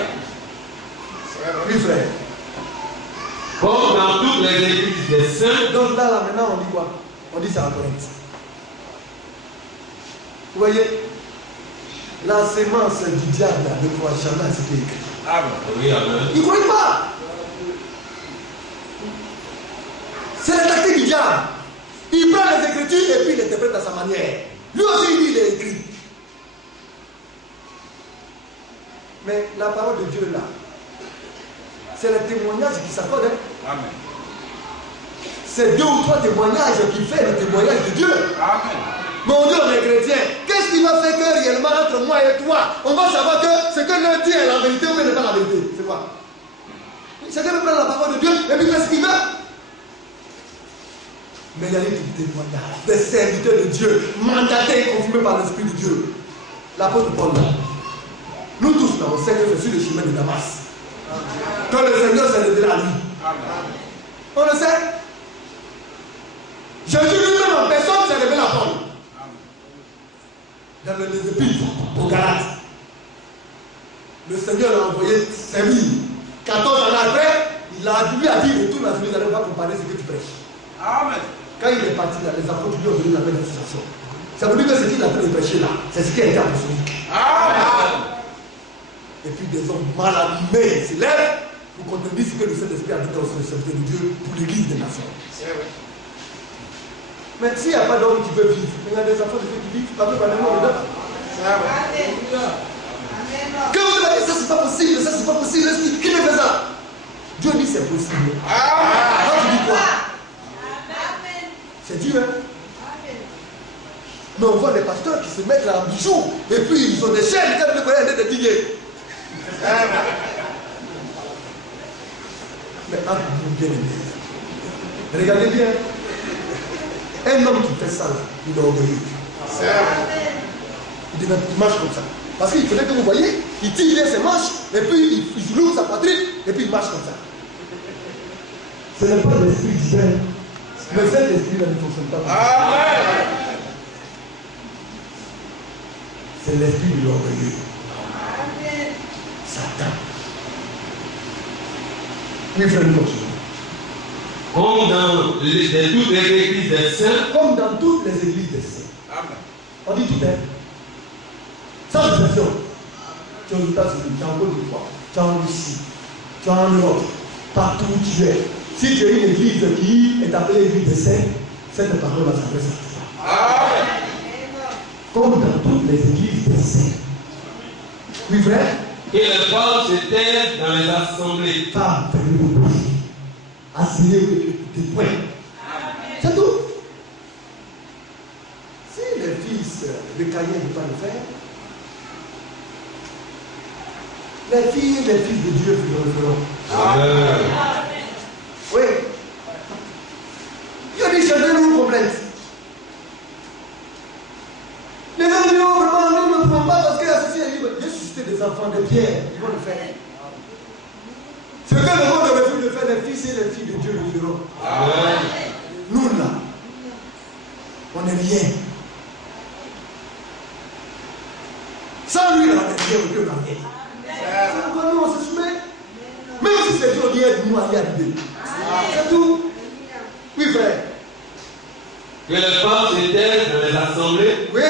Oui, frère. Comme dans toutes les églises des saints. Donc là, maintenant, on dit quoi? On dit ça en Corinthe. Vous voyez, la sémence du diable ne croit jamais à ce qui est écrit. Amen. Oui, amen. Il ne croit pas. C'est la tactique du diable. Il prend les Écritures et puis il les interprète à sa manière. Lui aussi, il dit, il est écrit. Mais la parole de Dieu là, c'est le témoignage qui s'accorde. Amen. C'est 2 ou 3 témoignages qui font le témoignage de Dieu. Amen. Mon Dieu, on est chrétien. Qu'est-ce qui va faire que réellement entre moi et toi, on va savoir que ce que l'un dit est la vérité ou n'est pas la vérité? C'est quoi? Chacun veut prendre la parole de Dieu et puis faire ce qu'il veut. Mais il y a eu des témoignages, des serviteurs de Dieu, mandatés et confirmés par l'Esprit de Dieu. L'apôtre Paul, nous tous, là, on sait que je suis le chemin de Damas. Quand le Seigneur s'est révélé à lui, on le sait. Jésus lui-même en personne s'est révélé à Paul. Dans les épîtres aux Galates. Le Seigneur l'a envoyé servir. 14 ans après, il a dit retourne à Jérusalem, va comparer ce que tu prêches. Amen. Quand il est parti là, les apôtres lui ont donné la même situation. Ça veut dire que ce qu'il a fait de prêcher là, c'est ce qui a été apostolique. Amen. Et puis des hommes mal animés se lèvent pour contredire ce que le Saint-Esprit a dit dans son serviteur de Dieu pour l'église des nations. C'est vrai. Mais s'il n'y a pas d'homme qui veut vivre, il y a des enfants de Dieu qui vivent, pas par le monde dedans. C'est vrai. Que vous avez dit, ça c'est pas possible, ça c'est pas possible, qui me fait ça? Dieu dit c'est possible. Amen. Toi tu dis quoi? C'est Dieu, hein? Mais on voit des pasteurs qui se mettent là en bijoux, et puis ils ont des chaînes, comme le collègue de diguer. Mais entre vous bien aimés, regardez bien, un homme qui fait ça là, il est orgueilleux. C'est vrai. Il marche comme ça. Parce qu'il faudrait que vous voyez, il tire bien ses manches, et puis il loue sa poitrine, et puis il marche comme ça. Ce n'est pas l'esprit divin. Mais cet esprit-là ne fonctionne pas. Amen. C'est l'esprit de l'orgueilleux. Satan. Oui, frère, nous continuons. Comme dans toutes les églises des saints. Comme dans toutes les églises des saints. Amen. On dit tout, hein. Sans exception. Tu es aux États-Unis, tu es en Côte d'Ivoire, tu es en Russie, tu es en Europe, partout où tu es. Si tu es une église qui est appelée église des saints, cette parole va s'adresser à toi. Amen. Comme dans toutes les églises des saints. Oui, frère. Et les femmes se taisent dans les assemblées. Femmes, fermez vos bouches. Asseyez-vous des points. C'est tout. Si les fils de Caïn ne peuvent pas le faire, les filles et les fils de Dieu le feront. Amen. Oui. Dieu dit, changez-nous complète. Les gens disent, oh, vraiment, nous ne pouvons pas parce que la société est libre. J'ai suscité des enfants de pierre, ils vont le faire. Ce que le monde refuse de faire, les fils et les filles de Dieu le feront. Amen. Nous là, on n'est rien. Sans lui, là, on est rien, on peut rien. C'est pourquoi nous, on se soumet. Même si c'est Dieu, on dit, aide-nous à y arriver. C'est tout. Oui, frère. Que les femmes se taisent dans les assemblées. Oui.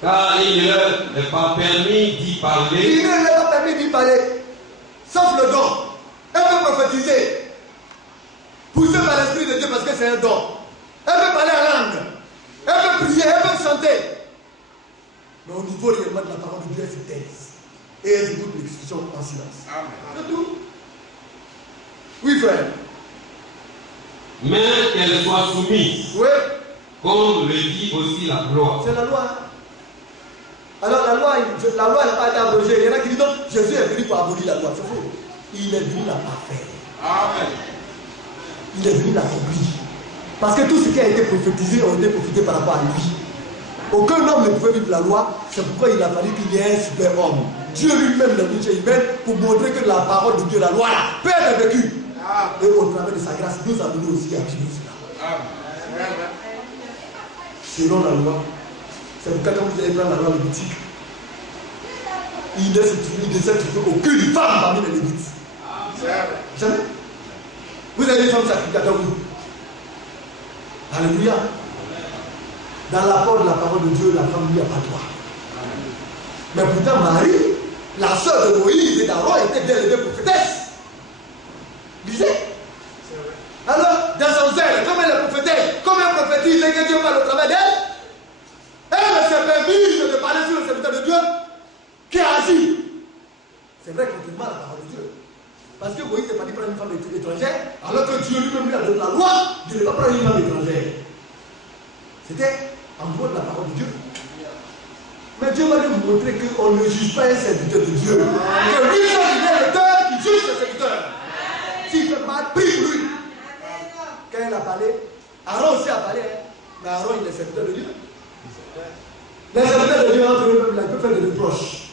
Car il ne leur est pas permis d'y parler. Il ne leur est pas permis d'y parler. Sauf le don. Elle peut prophétiser. Poussée par l'Esprit de Dieu parce que c'est un don. Elle peut parler en langue. Elle peut prier, elle peut chanter. Mais au niveau réellement de la parole de Dieu, elle se taise. Et elle écoute l'expression en silence. Amen. C'est tout. Oui, frère. Mais qu'elles soient soumises. Oui. Comme le dit aussi la loi. C'est la loi. Alors la loi n'a pas été abrogée. Il y en a qui disent non, Jésus est venu pour abolir la loi. C'est faux. Il est venu la parfaire. Amen. Il est venu l'accomplir. Parce que tout ce qui a été prophétisé a été prophétisé par rapport à lui. Aucun homme ne pouvait vivre la loi. C'est pourquoi il a fallu qu'il y ait un super homme. Dieu lui-même l'a mis chez humaine pour montrer que la parole de Dieu, la loi, là, peut être vécue. Et au travers de sa grâce, nous a donné aussi à vivre cela. Amen. Selon la loi. C'est pourquoi quand vous allez prendre la loi lévitique, il ne s'est trouvé aucune femme parmi les lévites. Jamais. Vous avez des femmes sacrificateurs, vous. Alléluia. Dans l'apport de la parole de Dieu, la femme lui a pas droit. Mais pourtant, Marie, la sœur de Moïse et d'Aaron, était bien élevée prophétesse. Lisez. Alors, dans son zèle, comme elle est prophétesse, comme elle prophétise et que Dieu parle au travers d'elle, elle s'est permise de parler sur le serviteur de Dieu qui a agi. C'est vrai contrairement à la parole de Dieu. Parce que Moïse n'est pas dit prendre une femme étrangère, alors que Dieu lui-même lui a donné la loi de ne pas prendre une femme étrangère. C'était en dehors de la parole de Dieu. Mais Dieu va nous montrer qu'on ne juge pas un serviteur de Dieu. Que lui, il est le Dieu qui juge le serviteur. S'il fait mal, prie pour lui. Quand elle a parlé, Aaron aussi a parlé, hein. Mais Aaron, il est serviteur de Dieu. Les serviteurs de Dieu, entre eux-mêmes, ils peuvent faire des reproches.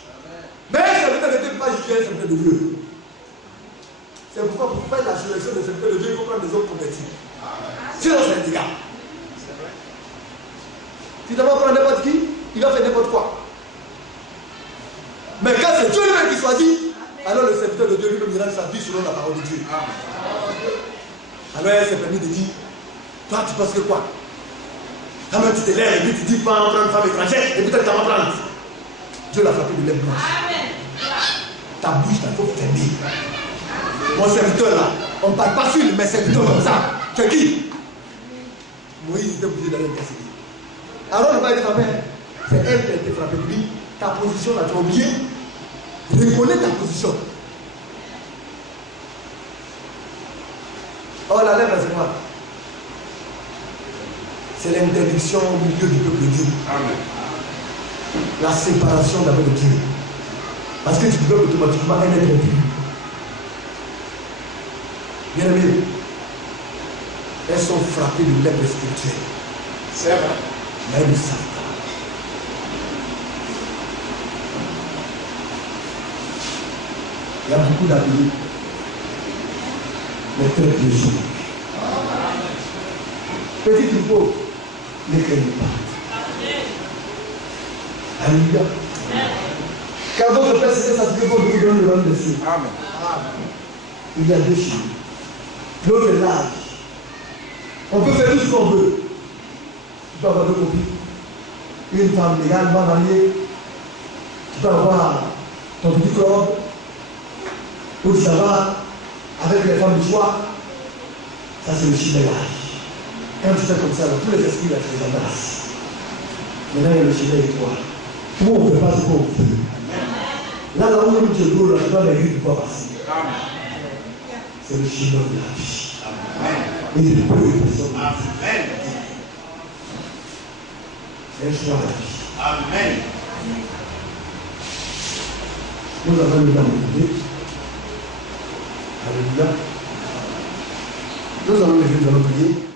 Mais les serviteurs de Dieu ne peuvent pas juger les serviteurs de Dieu. C'est pourquoi pour faire la sélection des serviteurs de Dieu, il faut prendre des hommes convertis. Sinon, c'est un dégât. Si tu vas prendre n'importe qui, il va faire n'importe quoi. Mais quand c'est Dieu lui-même qui choisit, alors le serviteur de Dieu lui-même rend sa vie selon la parole de Dieu. Alors elle s'est permis de dire, toi tu penses que quoi? Quand même tu te lèves et puis tu dis pas en prendre une femme étrangère et puis tu vas prendre. Dieu l'a frappé de lèvres blanches. Ta bouche t'a faut fermer. Mon serviteur là, on ne parle pas sur mes serviteurs comme ça. C'est qui? Moïse était obligé d'aller le casser. Alors ne va pas être frappé. C'est elle qui a été frappée. Puis ta position là, tu as oublié. Reconnais ta position. Oh la lèvre c'est quoi? C'est l'interdiction au milieu du peuple de Dieu. Amen. La séparation d'avec le Dieu. Parce que tu peux automatiquement un être impur. Bien aimé, elles sont frappées de lèvres spirituelles. C'est vrai. Mais elles ne savent pas. Il y a beaucoup d'appelés, mais très peu de gens. Petit troupeau, ne craignez pas. Alléluia. Quand votre Père s'était satisfait pour vous donner le nom de Dieu. Amen. Il y a deux choses. L'autre est l'âge. On peut faire tout ce qu'on veut. Tu peux avoir deux copines. Une femme légalement mariée. Tu peux avoir ton petit corps. Où ça va avec les femmes du choix. Ça c'est le chimélage. Quand tu fais comme ça, tous les esprits là, tu les embrasses. Maintenant il y a le chimèle étoile. Tout on ne fait pas ce qu'on veut. Là où on te goûte, là, tu dois les ne pas passer. C'est le chimèle de la vie. Et il peut y personne. C'est un choix de la vie. Amen. Nous avons le temps de prier. Alléluia. Nous allons prier.